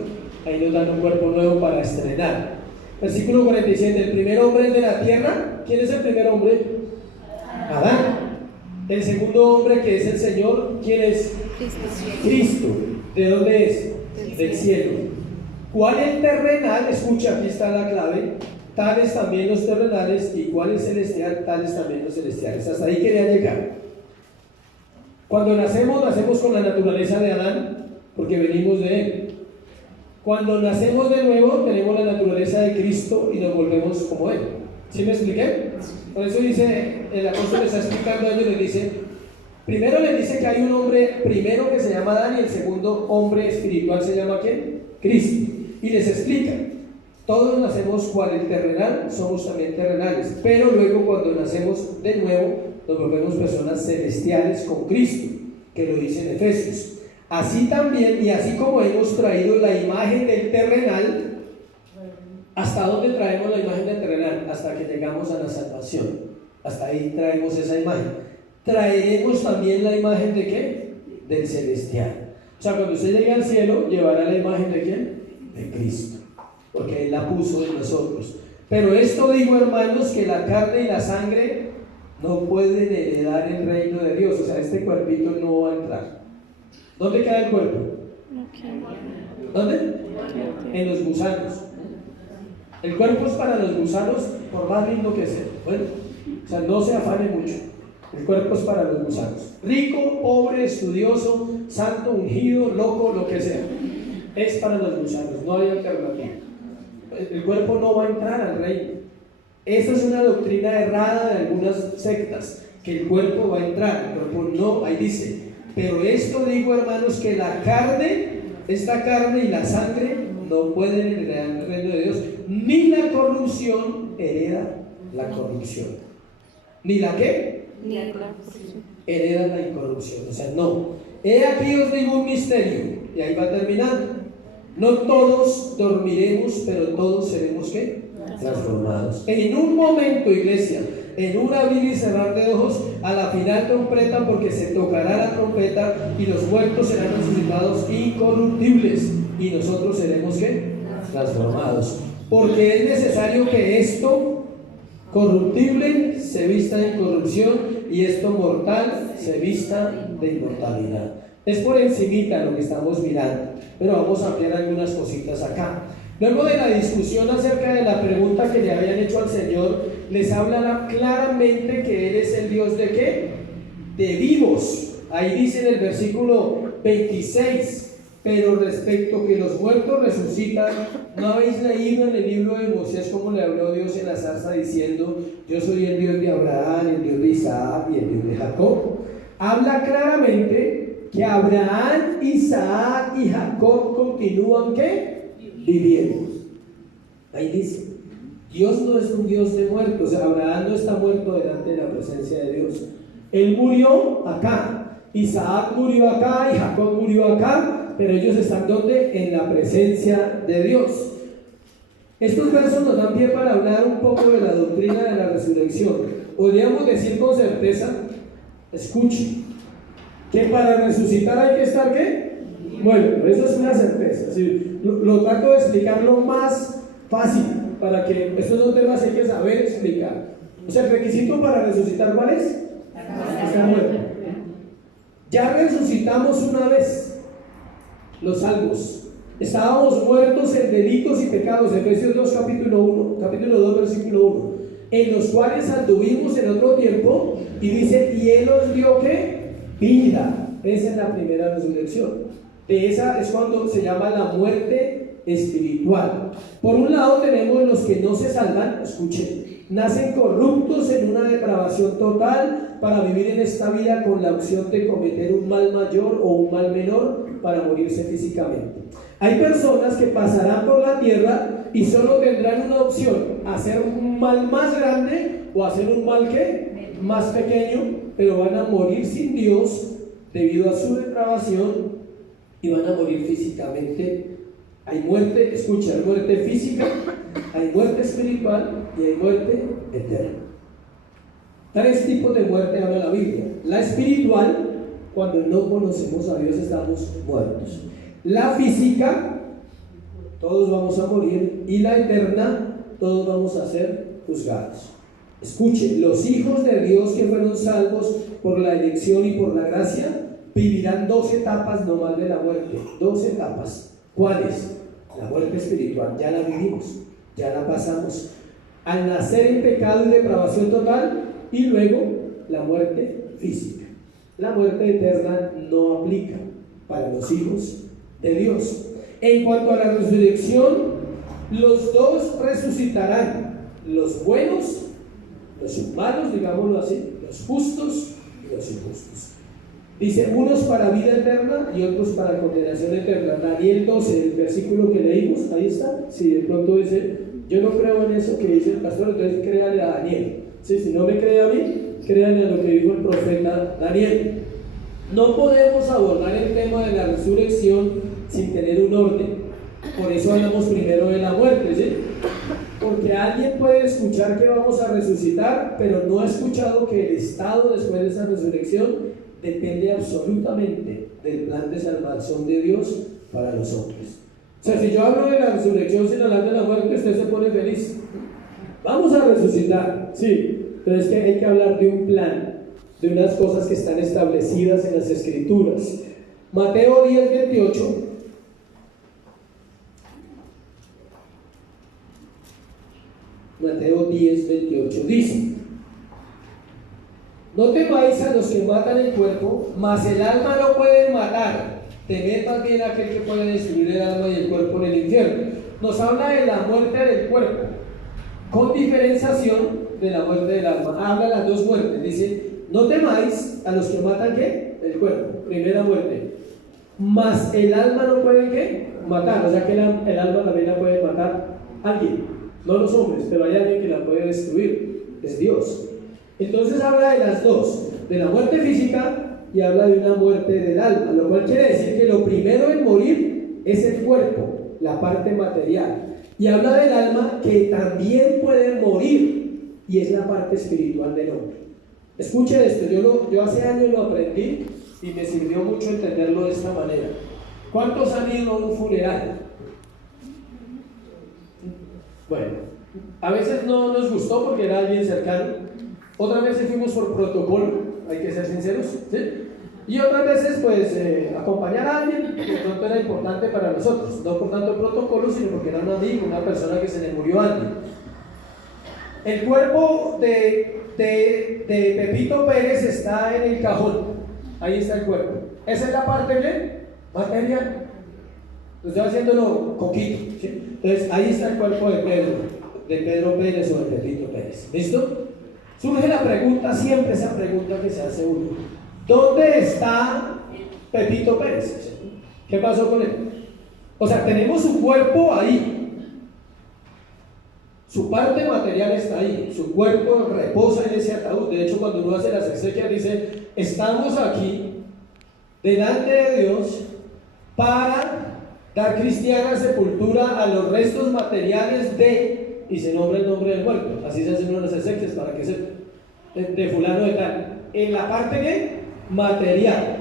Ahí nos dan un cuerpo nuevo para estrenar. Versículo 47, el primer hombre de la tierra. ¿Quién es el primer hombre? Adán. El segundo hombre, que es el Señor, ¿quién es? Cristo. ¿De dónde es? Del cielo. ¿Cuál es terrenal? Escucha, aquí está la clave. Tales también los terrenales, y cuál es celestial, tales también los celestiales. Hasta ahí quería llegar. Cuando nacemos con la naturaleza de Adán, porque venimos de él. Cuando nacemos de nuevo, tenemos la naturaleza de Cristo y nos volvemos como él. ¿Sí me expliqué? Por eso dice, el apóstol está explicando a ellos, les dice, primero les dice que hay un hombre primero que se llama Adán, y el segundo hombre espiritual se llama ¿quién? Cristo. Y les explica, todos nacemos cual el terrenal, somos también terrenales, pero luego cuando nacemos de nuevo, nos volvemos personas celestiales con Cristo, que lo dice en Efesios. Así también, y así como hemos traído la imagen del terrenal, ¿hasta dónde traemos la imagen del terrenal? Hasta que llegamos a la salvación. Hasta ahí traemos esa imagen. Traeremos también la imagen de ¿qué? Del celestial. O sea, cuando usted llegue al cielo, llevará la imagen de ¿quién? De Cristo, porque Él la puso en nosotros. Pero esto digo, hermanos, que la carne y la sangre no pueden heredar el reino de Dios. O sea, este cuerpito no va a entrar. ¿Dónde queda el cuerpo? ¿Dónde? En los gusanos. El cuerpo es para los gusanos, por más lindo que sea. Bueno, o sea, no se afane mucho. El cuerpo es para los gusanos. Rico, pobre, estudioso, santo, ungido, loco, lo que sea. Es para los gusanos, no hay alternativa. El cuerpo no va a entrar al reino. Esa es una doctrina errada de algunas sectas, que el cuerpo va a entrar, el cuerpo no, ahí dice. Pero esto digo, hermanos, que la carne, esta carne y la sangre no pueden heredar el reino de Dios, ni la corrupción hereda la corrupción. ¿Ni la qué? Ni la corrupción. Hereda la incorrupción, o sea, no. He aquí os digo un misterio, y ahí va terminando. No todos dormiremos, pero todos seremos ¿qué? Transformados. En un momento, iglesia, en un abrir y cerrar de ojos, a la final trompeta, porque se tocará la trompeta y los muertos serán resucitados incorruptibles, y nosotros seremos ¿qué? Transformados. Porque es necesario que esto corruptible se vista de incorrupción y esto mortal se vista de inmortalidad. Es por encimita lo que estamos mirando, pero vamos a ampliar algunas cositas acá. Luego de la discusión acerca de la pregunta que le habían hecho al Señor, les habla claramente que Él es el Dios ¿de qué? De vivos. Ahí dice en el versículo 26, pero respecto que los muertos resucitan, ¿no habéis leído en el libro de Moisés cómo le habló Dios en la zarza diciendo: yo soy el Dios de Abraham, el Dios de Isaac y el Dios de Jacob? Habla claramente que Abraham, Isaac y Jacob continúan ¿qué? Viviendo. Ahí dice, Dios no es un Dios de muertos. Abraham no está muerto delante de la presencia de Dios. Él murió acá, Isaac murió acá y Jacob murió acá, pero ellos están ¿dónde? En la presencia de Dios. Estos versos nos dan pie para hablar un poco de la doctrina de la resurrección. Podríamos decir con certeza, escuche, que para resucitar hay que estar ¿qué? Bueno, pero eso es una certeza. ¿Sí? Lo trato de explicar lo más fácil para que estos dos temas hay que saber explicar. O sea, el requisito para resucitar, ¿cuál es? Estar muerto. Ya resucitamos una vez, los salvos. Estábamos muertos en delitos y pecados, Efesios 2, capítulo 2, versículo 1, en los cuales anduvimos en otro tiempo, y dice, y Él os dio ¿qué? Vida. Esa es la primera resurrección. De esa es cuando se llama la muerte espiritual. Por un lado tenemos los que no se salvan, escuchen, nacen corruptos en una depravación total para vivir en esta vida con la opción de cometer un mal mayor o un mal menor para morirse físicamente. Hay personas que pasarán por la tierra y solo tendrán una opción: hacer un mal más grande o hacer un mal ¿qué? Más pequeño, pero van a morir sin Dios debido a su depravación y van a morir físicamente. Hay muerte, escucha, hay muerte física, hay muerte espiritual y hay muerte eterna. 3 tipos de muerte habla la Biblia. La espiritual, cuando no conocemos a Dios estamos muertos. La física, todos vamos a morir. Y la eterna, todos vamos a ser juzgados. Escuche, los hijos de Dios que fueron salvos por la elección y por la gracia vivirán 2 etapas nomás de la muerte. 2 etapas. ¿Cuáles? La muerte espiritual, ya la vivimos, ya la pasamos. Al nacer en pecado y depravación total, y luego la muerte física. La muerte eterna no aplica para los hijos de Dios. En cuanto a la resurrección, los dos resucitarán, los buenos, los malos, digámoslo así, los justos y los injustos. Dice, unos para vida eterna y otros para condenación eterna. Daniel 12, el versículo que leímos, ahí está. Si de pronto dice, yo no creo en eso que dice el pastor, entonces créale a Daniel. ¿Sí? Si no me cree a mí, créale a lo que dijo el profeta Daniel. No podemos abordar el tema de la resurrección sin tener un orden. Por eso hablamos primero de la muerte, ¿sí? Porque alguien puede escuchar que vamos a resucitar, pero no ha escuchado que el estado después de esa resurrección depende absolutamente del plan de salvación de Dios para los hombres. O sea, si yo hablo de la resurrección sin hablar de la muerte, usted se pone feliz. Vamos a resucitar, sí, pero es que hay que hablar de un plan, de unas cosas que están establecidas en las Escrituras. Mateo 10, 28. Mateo 10, 28 dice: no temáis a los que matan el cuerpo, mas el alma no pueden matar. Temed también a aquel que puede destruir el alma y el cuerpo en el infierno. Nos habla de la muerte del cuerpo, con diferenciación de la muerte del alma. Habla las 2 muertes. Dice, no temáis a los que matan ¿qué? El cuerpo, primera muerte. Mas el alma no puede ¿qué? Matar. O sea que el alma también la puede matar alguien. No los hombres, pero hay alguien que la puede destruir. Es Dios. Entonces habla de las 2, de la muerte física y habla de una muerte del alma, lo cual quiere decir que lo primero en morir es el cuerpo, la parte material, y habla del alma que también puede morir y es la parte espiritual del hombre. Escuche esto, yo hace años lo aprendí y me sirvió mucho entenderlo de esta manera. ¿Cuántos han ido a un funeral? Bueno, a veces no nos gustó porque era alguien cercano. Otras veces fuimos por protocolo, hay que ser sinceros, ¿sí? Y otras veces, pues, acompañar a alguien que de pronto era importante para nosotros, no por tanto protocolo, sino porque era un amigo, una persona que se le murió a alguien. El cuerpo de Pepito Pérez está en el cajón, ahí está el cuerpo. Esa es la parte ¿qué? Material. Lo estoy haciéndolo coquito, ¿sí? Entonces, ahí está el cuerpo de Pedro Pérez o de Pepito Pérez. ¿Listo? Surge la pregunta, siempre esa pregunta que se hace uno: ¿dónde está Pepito Pérez? ¿Qué pasó con él? O sea, tenemos su cuerpo ahí, su parte material está ahí, su cuerpo reposa en ese ataúd. De hecho, cuando uno hace las exequias dice, estamos aquí delante de Dios para dar cristiana sepultura a los restos materiales de... y se nombra el nombre del muerto. Así se hacen unas exequias para que se de fulano de tal. En la parte ¿qué? Material.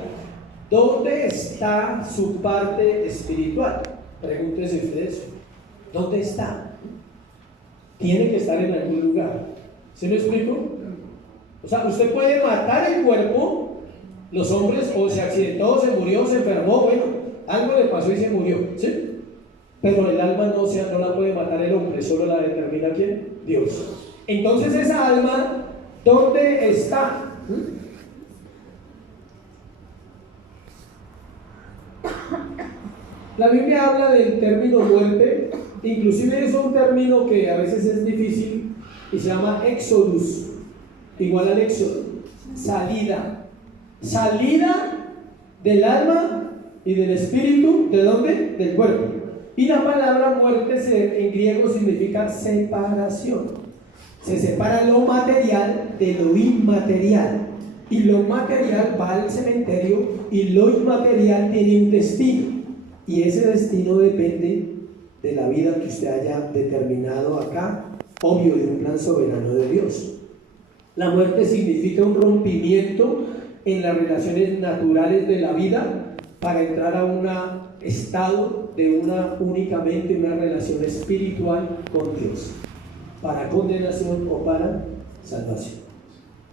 ¿Dónde está su parte espiritual? Pregúntese usted eso. ¿Dónde está? Tiene que estar en algún lugar. ¿Se me explico? O sea, usted puede matar el cuerpo, los hombres, o se accidentó, se murió, se enfermó, bueno, algo le pasó y se murió, ¿sí? Pero el alma no la puede matar el hombre, solo la determina ¿quién? Dios. Entonces esa alma, ¿dónde está? La Biblia habla del término muerte, inclusive es un término que a veces es difícil y se llama exodus, igual al éxodo, salida del alma y del espíritu. ¿De dónde? Del cuerpo. Y la palabra muerte en griego significa separación. Se separa lo material de lo inmaterial, y lo material va al cementerio y lo inmaterial tiene un destino. Y ese destino depende de la vida que usted haya determinado acá, obvio, de un plan soberano de Dios. La muerte significa un rompimiento en las relaciones naturales de la vida para entrar a un estado de únicamente una relación espiritual con Dios, para condenación o para salvación.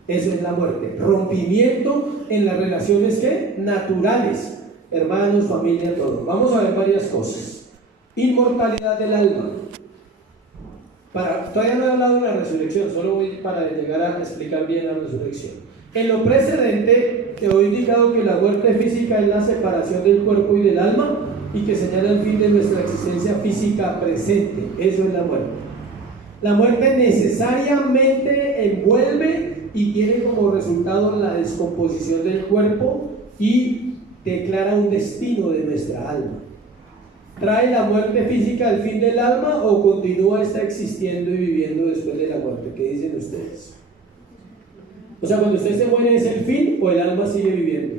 Eso es la muerte, rompimiento en las relaciones ¿qué? Naturales. Hermanos, familia, todo. Vamos a ver varias cosas. Inmortalidad del alma. Todavía no he hablado de la resurrección, solo voy para llegar a explicar bien la resurrección. En lo precedente te he indicado que la muerte física es la separación del cuerpo y del alma y que señala el fin de nuestra existencia física presente. Eso es la muerte. La muerte necesariamente envuelve y tiene como resultado la descomposición del cuerpo y declara un destino de nuestra alma. ¿Trae la muerte física el fin del alma o continúa esta existiendo y viviendo después de la muerte? ¿Qué dicen ustedes? O sea, cuando usted se muere, ¿es el fin o el alma sigue viviendo?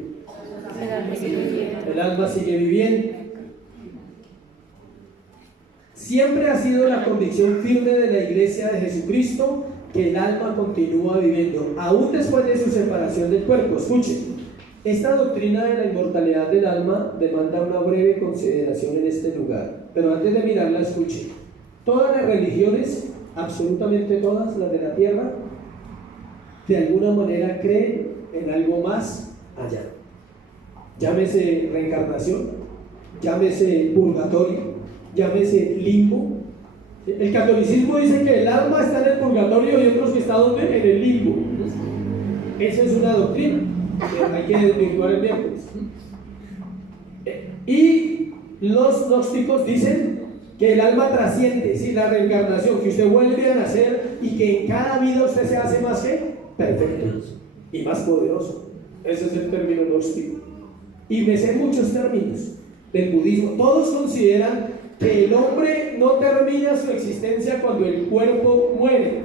El alma sigue viviendo. Siempre ha sido la convicción firme de la Iglesia de Jesucristo que el alma continúa viviendo, aún después de su separación del cuerpo. Escuchen. Esta doctrina de la inmortalidad del alma demanda una breve consideración en este lugar, pero antes de mirarla, escuche. Todas las religiones, absolutamente todas las de la tierra, de alguna manera creen en algo más allá. Llámese reencarnación, llámese purgatorio, llámese limbo. El catolicismo dice que el alma está en el purgatorio y otros que están ¿dónde? En el limbo. Esa es una doctrina. Hay que desvirtuar el miércoles. Y los gnósticos dicen que el alma trasciende, ¿sí? La reencarnación, que usted vuelve a nacer y que en cada vida usted se hace más que perfecto y más poderoso. Ese es el término gnóstico. Y me sé muchos términos del budismo. Todos consideran que el hombre no termina su existencia cuando el cuerpo muere.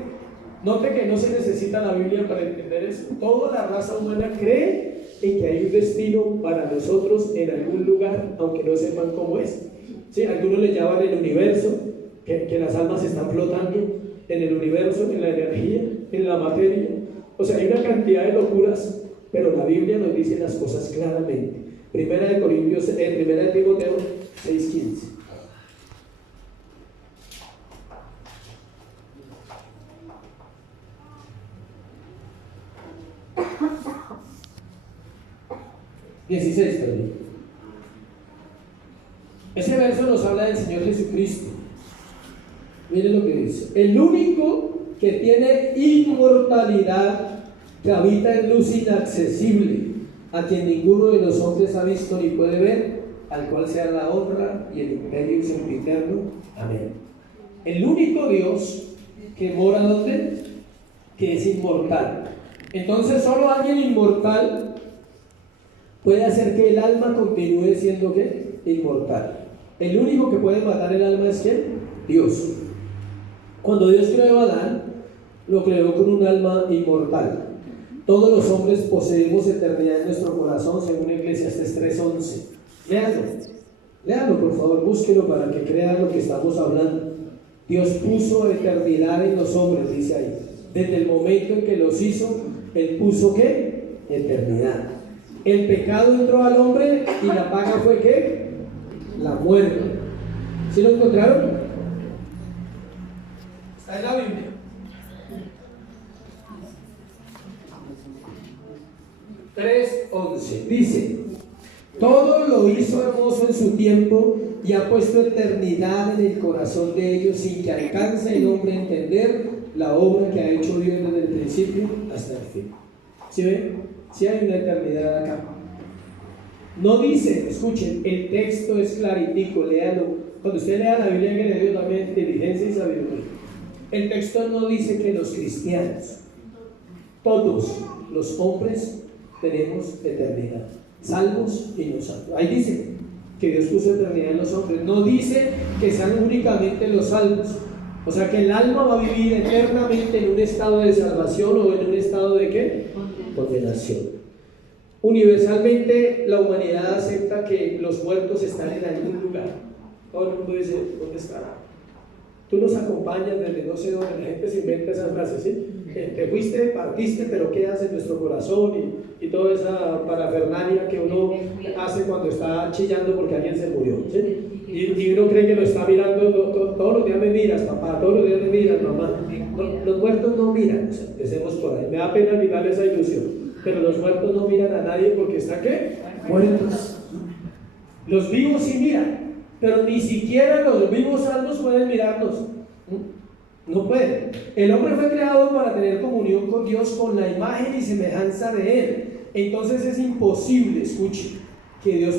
Note que no se necesita la Biblia para entender eso. Toda la raza humana cree en que hay un destino para nosotros en algún lugar, aunque no sepan cómo es. ¿Sí? Algunos le llaman el universo, que las almas están flotando en el universo, en la energía, en la materia. O sea, hay una cantidad de locuras, pero la Biblia nos dice las cosas claramente. Primera de Timoteo 6:15. Perdón. Ese verso nos habla del Señor Jesucristo. Miren lo que dice: el único que tiene inmortalidad, que habita en luz inaccesible, a quien ninguno de los hombres ha visto ni puede ver, al cual sea la honra y el imperio sempiterno. Amén. El único Dios que mora ¿dónde? Que es inmortal. Entonces solo alguien inmortal puede hacer que el alma continúe siendo ¿qué? Inmortal. El único que puede matar el alma es ¿quién? Dios. Cuando Dios creó a Adán, lo creó con un alma inmortal. Todos los hombres poseemos eternidad en nuestro corazón, según Eclesiastés 3:11. Léanlo por favor, búsquelo para que crean lo que estamos hablando. Dios puso eternidad en los hombres, dice ahí. Desde el momento en que los hizo, Él puso ¿qué? Eternidad. El pecado entró al hombre y la paga fue ¿qué? La muerte. ¿Sí lo encontraron? Está en la Biblia. Dice: todo lo hizo hermoso en su tiempo y ha puesto eternidad en el corazón de ellos, sin que alcance el hombre a entender la obra que ha hecho Dios desde el principio hasta el fin. ¿Sí ven? Sí hay una eternidad acá. No dice, escuchen, el texto es claritico, léalo. Cuando usted lea la Biblia, que le dio también inteligencia y sabiduría. El texto no dice que los cristianos, todos los hombres, tenemos eternidad, salvos y no salvos. Ahí dice que Dios puso eternidad en los hombres. No dice que sean únicamente los salvos. O sea que el alma va a vivir eternamente en un estado de salvación o en un estado de ¿qué? Condenación. Universalmente la humanidad acepta que los muertos están en algún lugar. Todo el mundo dice: ¿dónde estará? Tú nos acompañas desde no sé dónde. La gente se inventa esas frases, ¿sí? Te fuiste, partiste, pero quedas en nuestro corazón, y toda esa parafernalia que uno hace cuando está chillando porque alguien se murió, ¿sí? Y uno cree que lo está mirando, todos los días me miras, papá, todos los días me miras, mamá. Los muertos no miran, o sea, empecemos por ahí. Me da pena quitarle esa ilusión, pero los muertos no miran a nadie porque están ¿qué? Muertos. Los vivos sí miran, pero ni siquiera los vivos salvos pueden mirarnos. No pueden. El hombre fue creado para tener comunión con Dios, con la imagen y semejanza de Él. Entonces es imposible, escuche, que Dios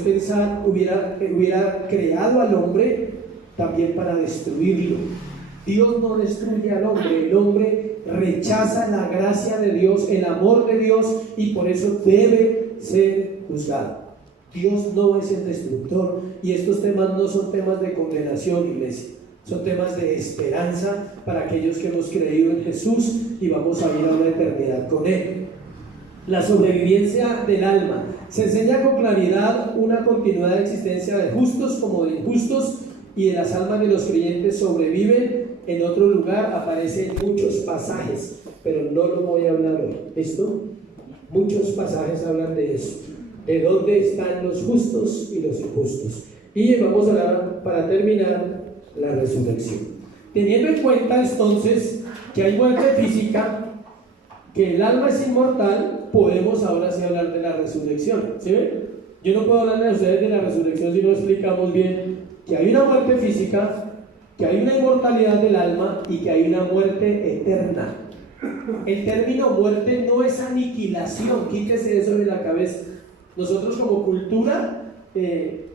hubiera creado al hombre también para destruirlo. Dios no destruye al hombre, el hombre rechaza la gracia de Dios, el amor de Dios, y por eso debe ser juzgado. Dios no es el destructor, y estos temas no son temas de condenación, iglesia. Son temas de esperanza para aquellos que hemos creído en Jesús y vamos a ir a una eternidad con Él. La sobrevivencia del alma. Se enseña con claridad una continuidad de existencia de justos como de injustos, y de las almas de los creyentes sobreviven. En otro lugar aparecen muchos pasajes, pero no lo voy a hablar hoy. ¿Listo? Muchos pasajes hablan de eso, de dónde están los justos y los injustos. Y vamos a hablar, para terminar, la resurrección. Teniendo en cuenta entonces que hay muerte física, que el alma es inmortal, podemos ahora sí hablar de la resurrección. ¿Sí ven? Yo no puedo hablarle a ustedes de la resurrección si no explicamos bien que hay una muerte física, que hay una inmortalidad del alma y que hay una muerte eterna. El término muerte no es aniquilación, quítese eso de la cabeza. Nosotros como cultura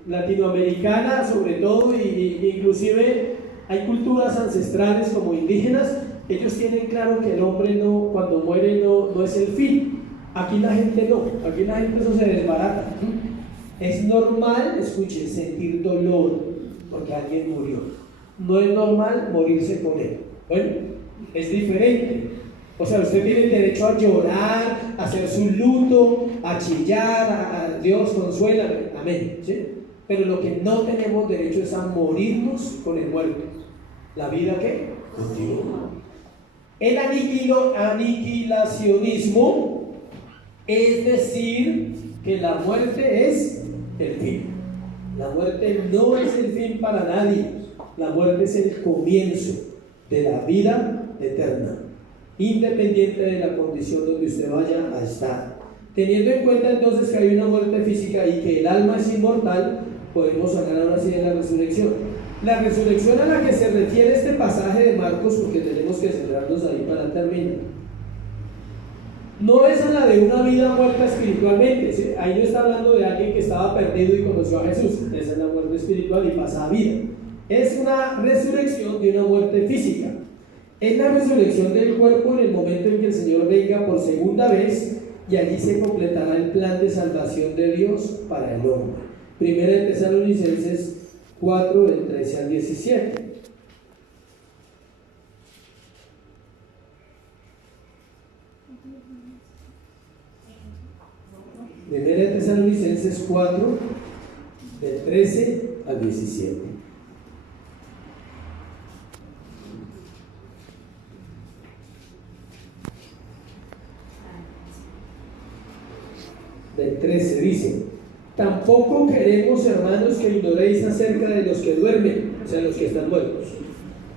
latinoamericana sobre todo, y inclusive hay culturas ancestrales como indígenas, ellos tienen claro que el hombre no, cuando muere no es el fin. Aquí la gente no, aquí la gente eso se desbarata. Es normal, escuchen, sentir dolor porque alguien murió. No es normal morirse con él. Bueno, es diferente. O sea, usted tiene el derecho a llorar, a hacer su luto, a chillar, a Dios consuélame, amén, ¿sí? Pero lo que no tenemos derecho es a morirnos con el muerto. ¿La vida qué? Continúa. El aniquilacionismo es decir que la muerte es el fin. La muerte no es el fin para nadie. La muerte es el comienzo de la vida eterna, independiente de la condición donde usted vaya a estar. Teniendo en cuenta entonces que hay una muerte física y que el alma es inmortal, podemos hablar ahora sí de la resurrección. La resurrección a la que se refiere este pasaje de Marcos, porque tenemos que centrarnos ahí para terminar, no es a la de una vida muerta espiritualmente, ¿sí? Ahí no está hablando de alguien que estaba perdido y conoció a Jesús. Esa es la muerte espiritual y pasa a vida. Es una resurrección de una muerte física. Es la resurrección del cuerpo en el momento en que el Señor venga por segunda vez, y allí se completará el plan de salvación de Dios para el hombre. Primera de Tesalonicenses 4, del 13 al 17. Primera de Tesalonicenses 4, del 13 al 17. el 13 dice: tampoco queremos, hermanos, que ignoréis acerca de los que duermen, o sea, los que están muertos,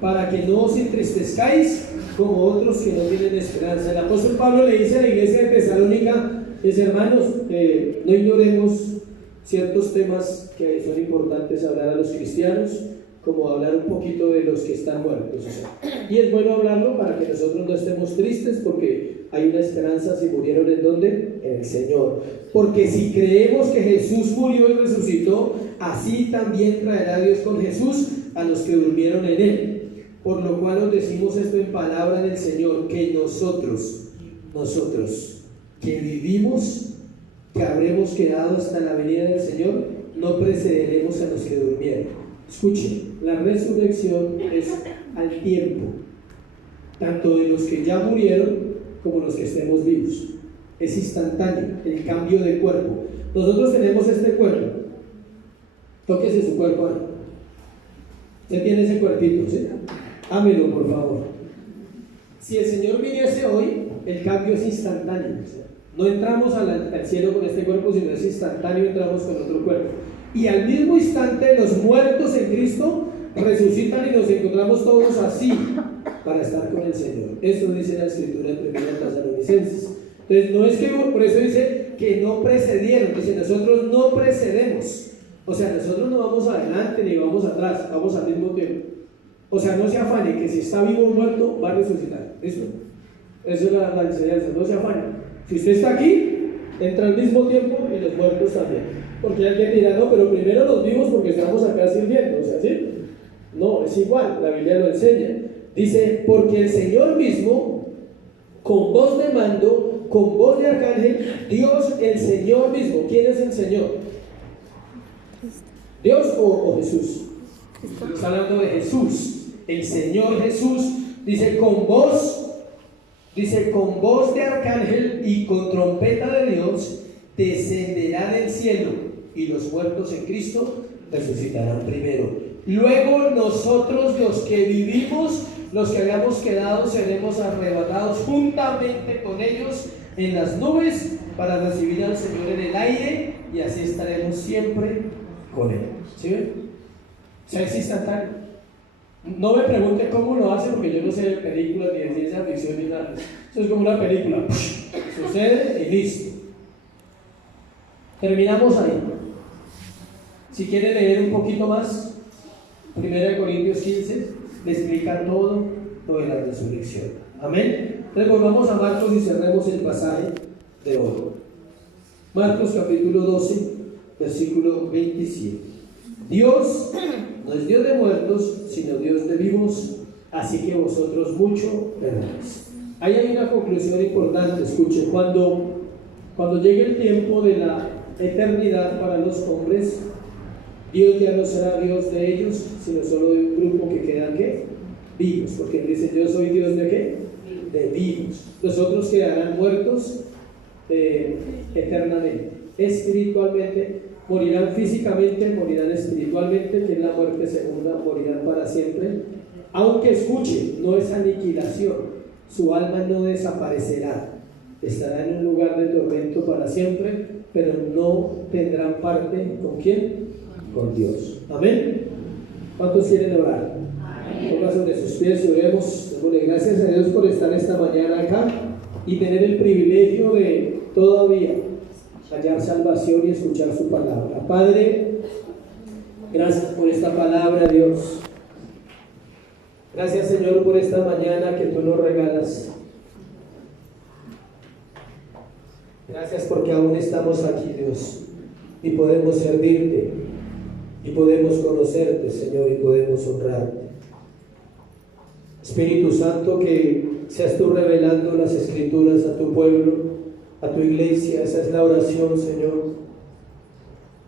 para que no os entristezcáis como otros que no tienen esperanza. El apóstol Pablo le dice a la iglesia de Tesalónica, dice: hermanos, no ignoremos ciertos temas que son importantes hablar a los cristianos, como hablar un poquito de los que están muertos, o sea, y es bueno hablarlo para que nosotros no estemos tristes, porque hay una esperanza si murieron en ¿dónde? En el Señor. Porque si creemos que Jesús murió y resucitó, así también traerá Dios con Jesús a los que durmieron en él. Por lo cual os decimos esto en palabra del Señor, que nosotros que vivimos, que habremos quedado hasta la venida del Señor, no precederemos a los que durmieron. Escuchen, la resurrección es al tiempo, tanto de los que ya murieron como los que estemos vivos. Es instantáneo el cambio de cuerpo. Nosotros tenemos este cuerpo. Tóquese su cuerpo ahora. Usted tiene ese cuerpito, ¿sí? Ámelo, por favor. Si el Señor viniese hoy, el cambio es instantáneo. No entramos al cielo con este cuerpo, sino es instantáneo, entramos con otro cuerpo. Y al mismo instante los muertos en Cristo resucitan y nos encontramos todos así para estar con el Señor. Eso dice la Escritura en 1 Tesalonicenses. Entonces no es que, por eso dice que no precedieron, dice nosotros no precedemos. O sea, nosotros no vamos adelante ni vamos atrás, vamos al mismo tiempo. O sea, no se afane que si está vivo o muerto va a resucitar. ¿Listo? Esa es la enseñanza, no se afane. Si usted está aquí, entra al mismo tiempo y los muertos también. Porque alguien dirá, no, pero primero los vivos porque estamos acá sirviendo, o sea, ¿sí? No, es igual, la Biblia lo enseña. Dice: porque el Señor mismo, con voz de mando, con voz de arcángel, Dios el Señor mismo. ¿Quién es el Señor? ¿Dios o Jesús? Está hablando de Jesús. El Señor Jesús dice con voz de arcángel y con trompeta de Dios, descenderá del cielo, y los muertos en Cristo resucitarán primero. Luego nosotros, los que vivimos, los que hayamos quedado, seremos arrebatados juntamente con ellos en las nubes para recibir al Señor en el aire, y así estaremos siempre con Él. ¿Sí ven? O sea, es instantáneo. No me pregunte cómo lo hace, porque yo no sé de películas ni de ciencia ficción ni nada. Eso es como una película. Sucede y listo. Terminamos ahí. Si quiere leer un poquito más, 1 Corintios 15 le explica todo de la resurrección. Amén. Entonces volvamos a Marcos y cerremos el pasaje de hoy. Marcos capítulo 12, versículo 27. Dios no es Dios de muertos, sino Dios de vivos, así que vosotros mucho perdáis. Ahí hay una conclusión importante. Escuchen, cuando llegue el tiempo de la eternidad para los hombres, Dios ya no será Dios de ellos, sino solo de un grupo que quedan ¿qué? Vivos, porque Él dice: yo soy Dios de ¿qué? De vivos. Los otros quedarán muertos eternamente, espiritualmente, morirán físicamente, morirán espiritualmente, que es la muerte segunda, morirán para siempre. Aunque escuche, no es aniquilación, su alma no desaparecerá, estará en un lugar de tormento para siempre, pero no tendrán parte ¿con quién? Con Dios. Amén. ¿Cuántos quieren orar? Pongan sobre sus pies y oremos. Démosle gracias a Dios por estar esta mañana acá y tener el privilegio de todavía hallar salvación y escuchar su palabra. Padre, gracias por esta palabra, Dios. Gracias, Señor, por esta mañana que tú nos regalas. Gracias porque aún estamos aquí, Dios, y podemos servirte, y podemos conocerte, Señor, y podemos honrarte. Espíritu Santo, que seas tú revelando las Escrituras a tu pueblo, a tu iglesia. Esa es la oración, Señor.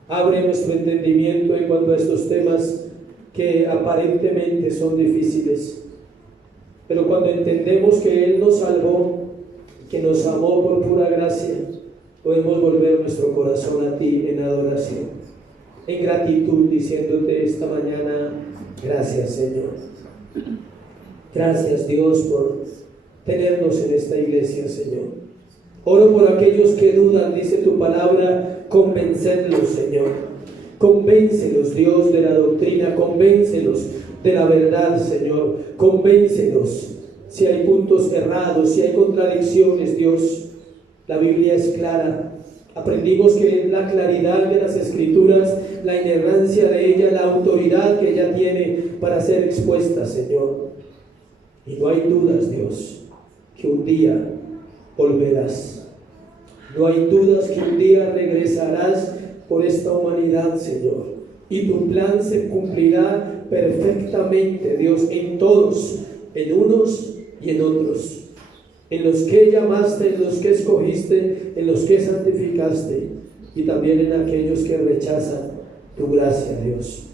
Abre nuestro entendimiento en cuanto a estos temas que aparentemente son difíciles, pero cuando entendemos que Él nos salvó, que nos amó por pura gracia, podemos volver nuestro corazón a ti en adoración, en gratitud, diciéndote esta mañana: gracias, Señor. Gracias, Dios, por tenernos en esta iglesia, Señor. Oro por aquellos que dudan, dice tu palabra, convencerlos, Señor. Convéncelos, Dios, de la doctrina, convéncelos de la verdad, Señor. Convéncelos si hay puntos errados, si hay contradicciones, Dios. La Biblia es clara. Aprendimos que la claridad de las Escrituras, la inerrancia de ella, la autoridad que ella tiene para ser expuesta, Señor. Y no hay dudas, Dios, que un día volverás. No hay dudas que un día regresarás por esta humanidad, Señor. Y tu plan se cumplirá perfectamente, Dios, en todos, en unos y en otros. En los que llamaste, en los que escogiste, en los que santificaste, y también en aquellos que rechazan tu gracia, Dios.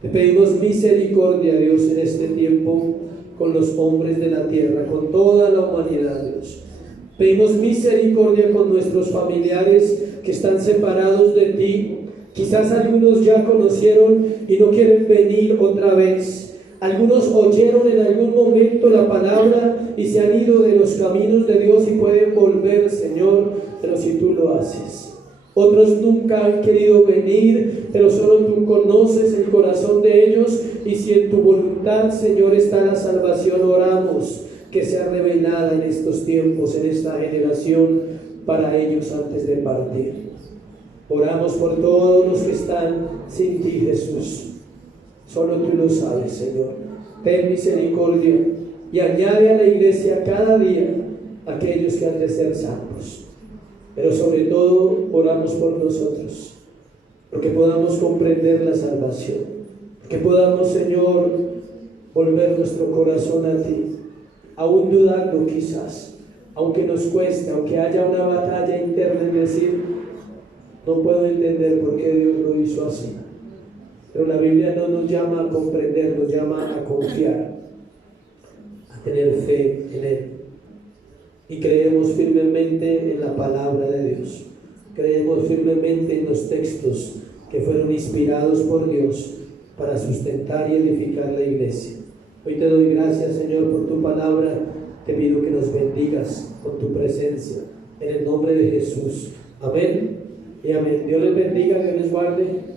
Te pedimos misericordia, Dios, en este tiempo con los hombres de la tierra, con toda la humanidad, Dios. Pedimos misericordia con nuestros familiares que están separados de ti. Quizás algunos ya conocieron y no quieren venir otra vez. Algunos oyeron en algún momento la palabra y se han ido de los caminos de Dios y pueden volver, Señor, pero si tú lo haces. Otros nunca han querido venir, pero solo tú conoces el corazón de ellos, y si en tu voluntad, Señor, está la salvación, oramos que sea revelada en estos tiempos, en esta generación, para ellos antes de partir. Oramos por todos los que están sin ti, Jesús. Solo tú lo sabes, Señor. Ten misericordia y añade a la iglesia cada día aquellos que han de ser salvos. Pero sobre todo oramos por nosotros, porque podamos comprender la salvación, que podamos, Señor, volver nuestro corazón a ti, aún dudando quizás, aunque nos cueste, aunque haya una batalla interna en decir, no puedo entender por qué Dios lo hizo así. Pero la Biblia no nos llama a comprender, nos llama a confiar, a tener fe en Él. Y creemos firmemente en la palabra de Dios. Creemos firmemente en los textos que fueron inspirados por Dios para sustentar y edificar la iglesia. Hoy te doy gracias, Señor, por tu palabra. Te pido que nos bendigas con tu presencia. En el nombre de Jesús. Amén y amén. Dios les bendiga, que les guarde.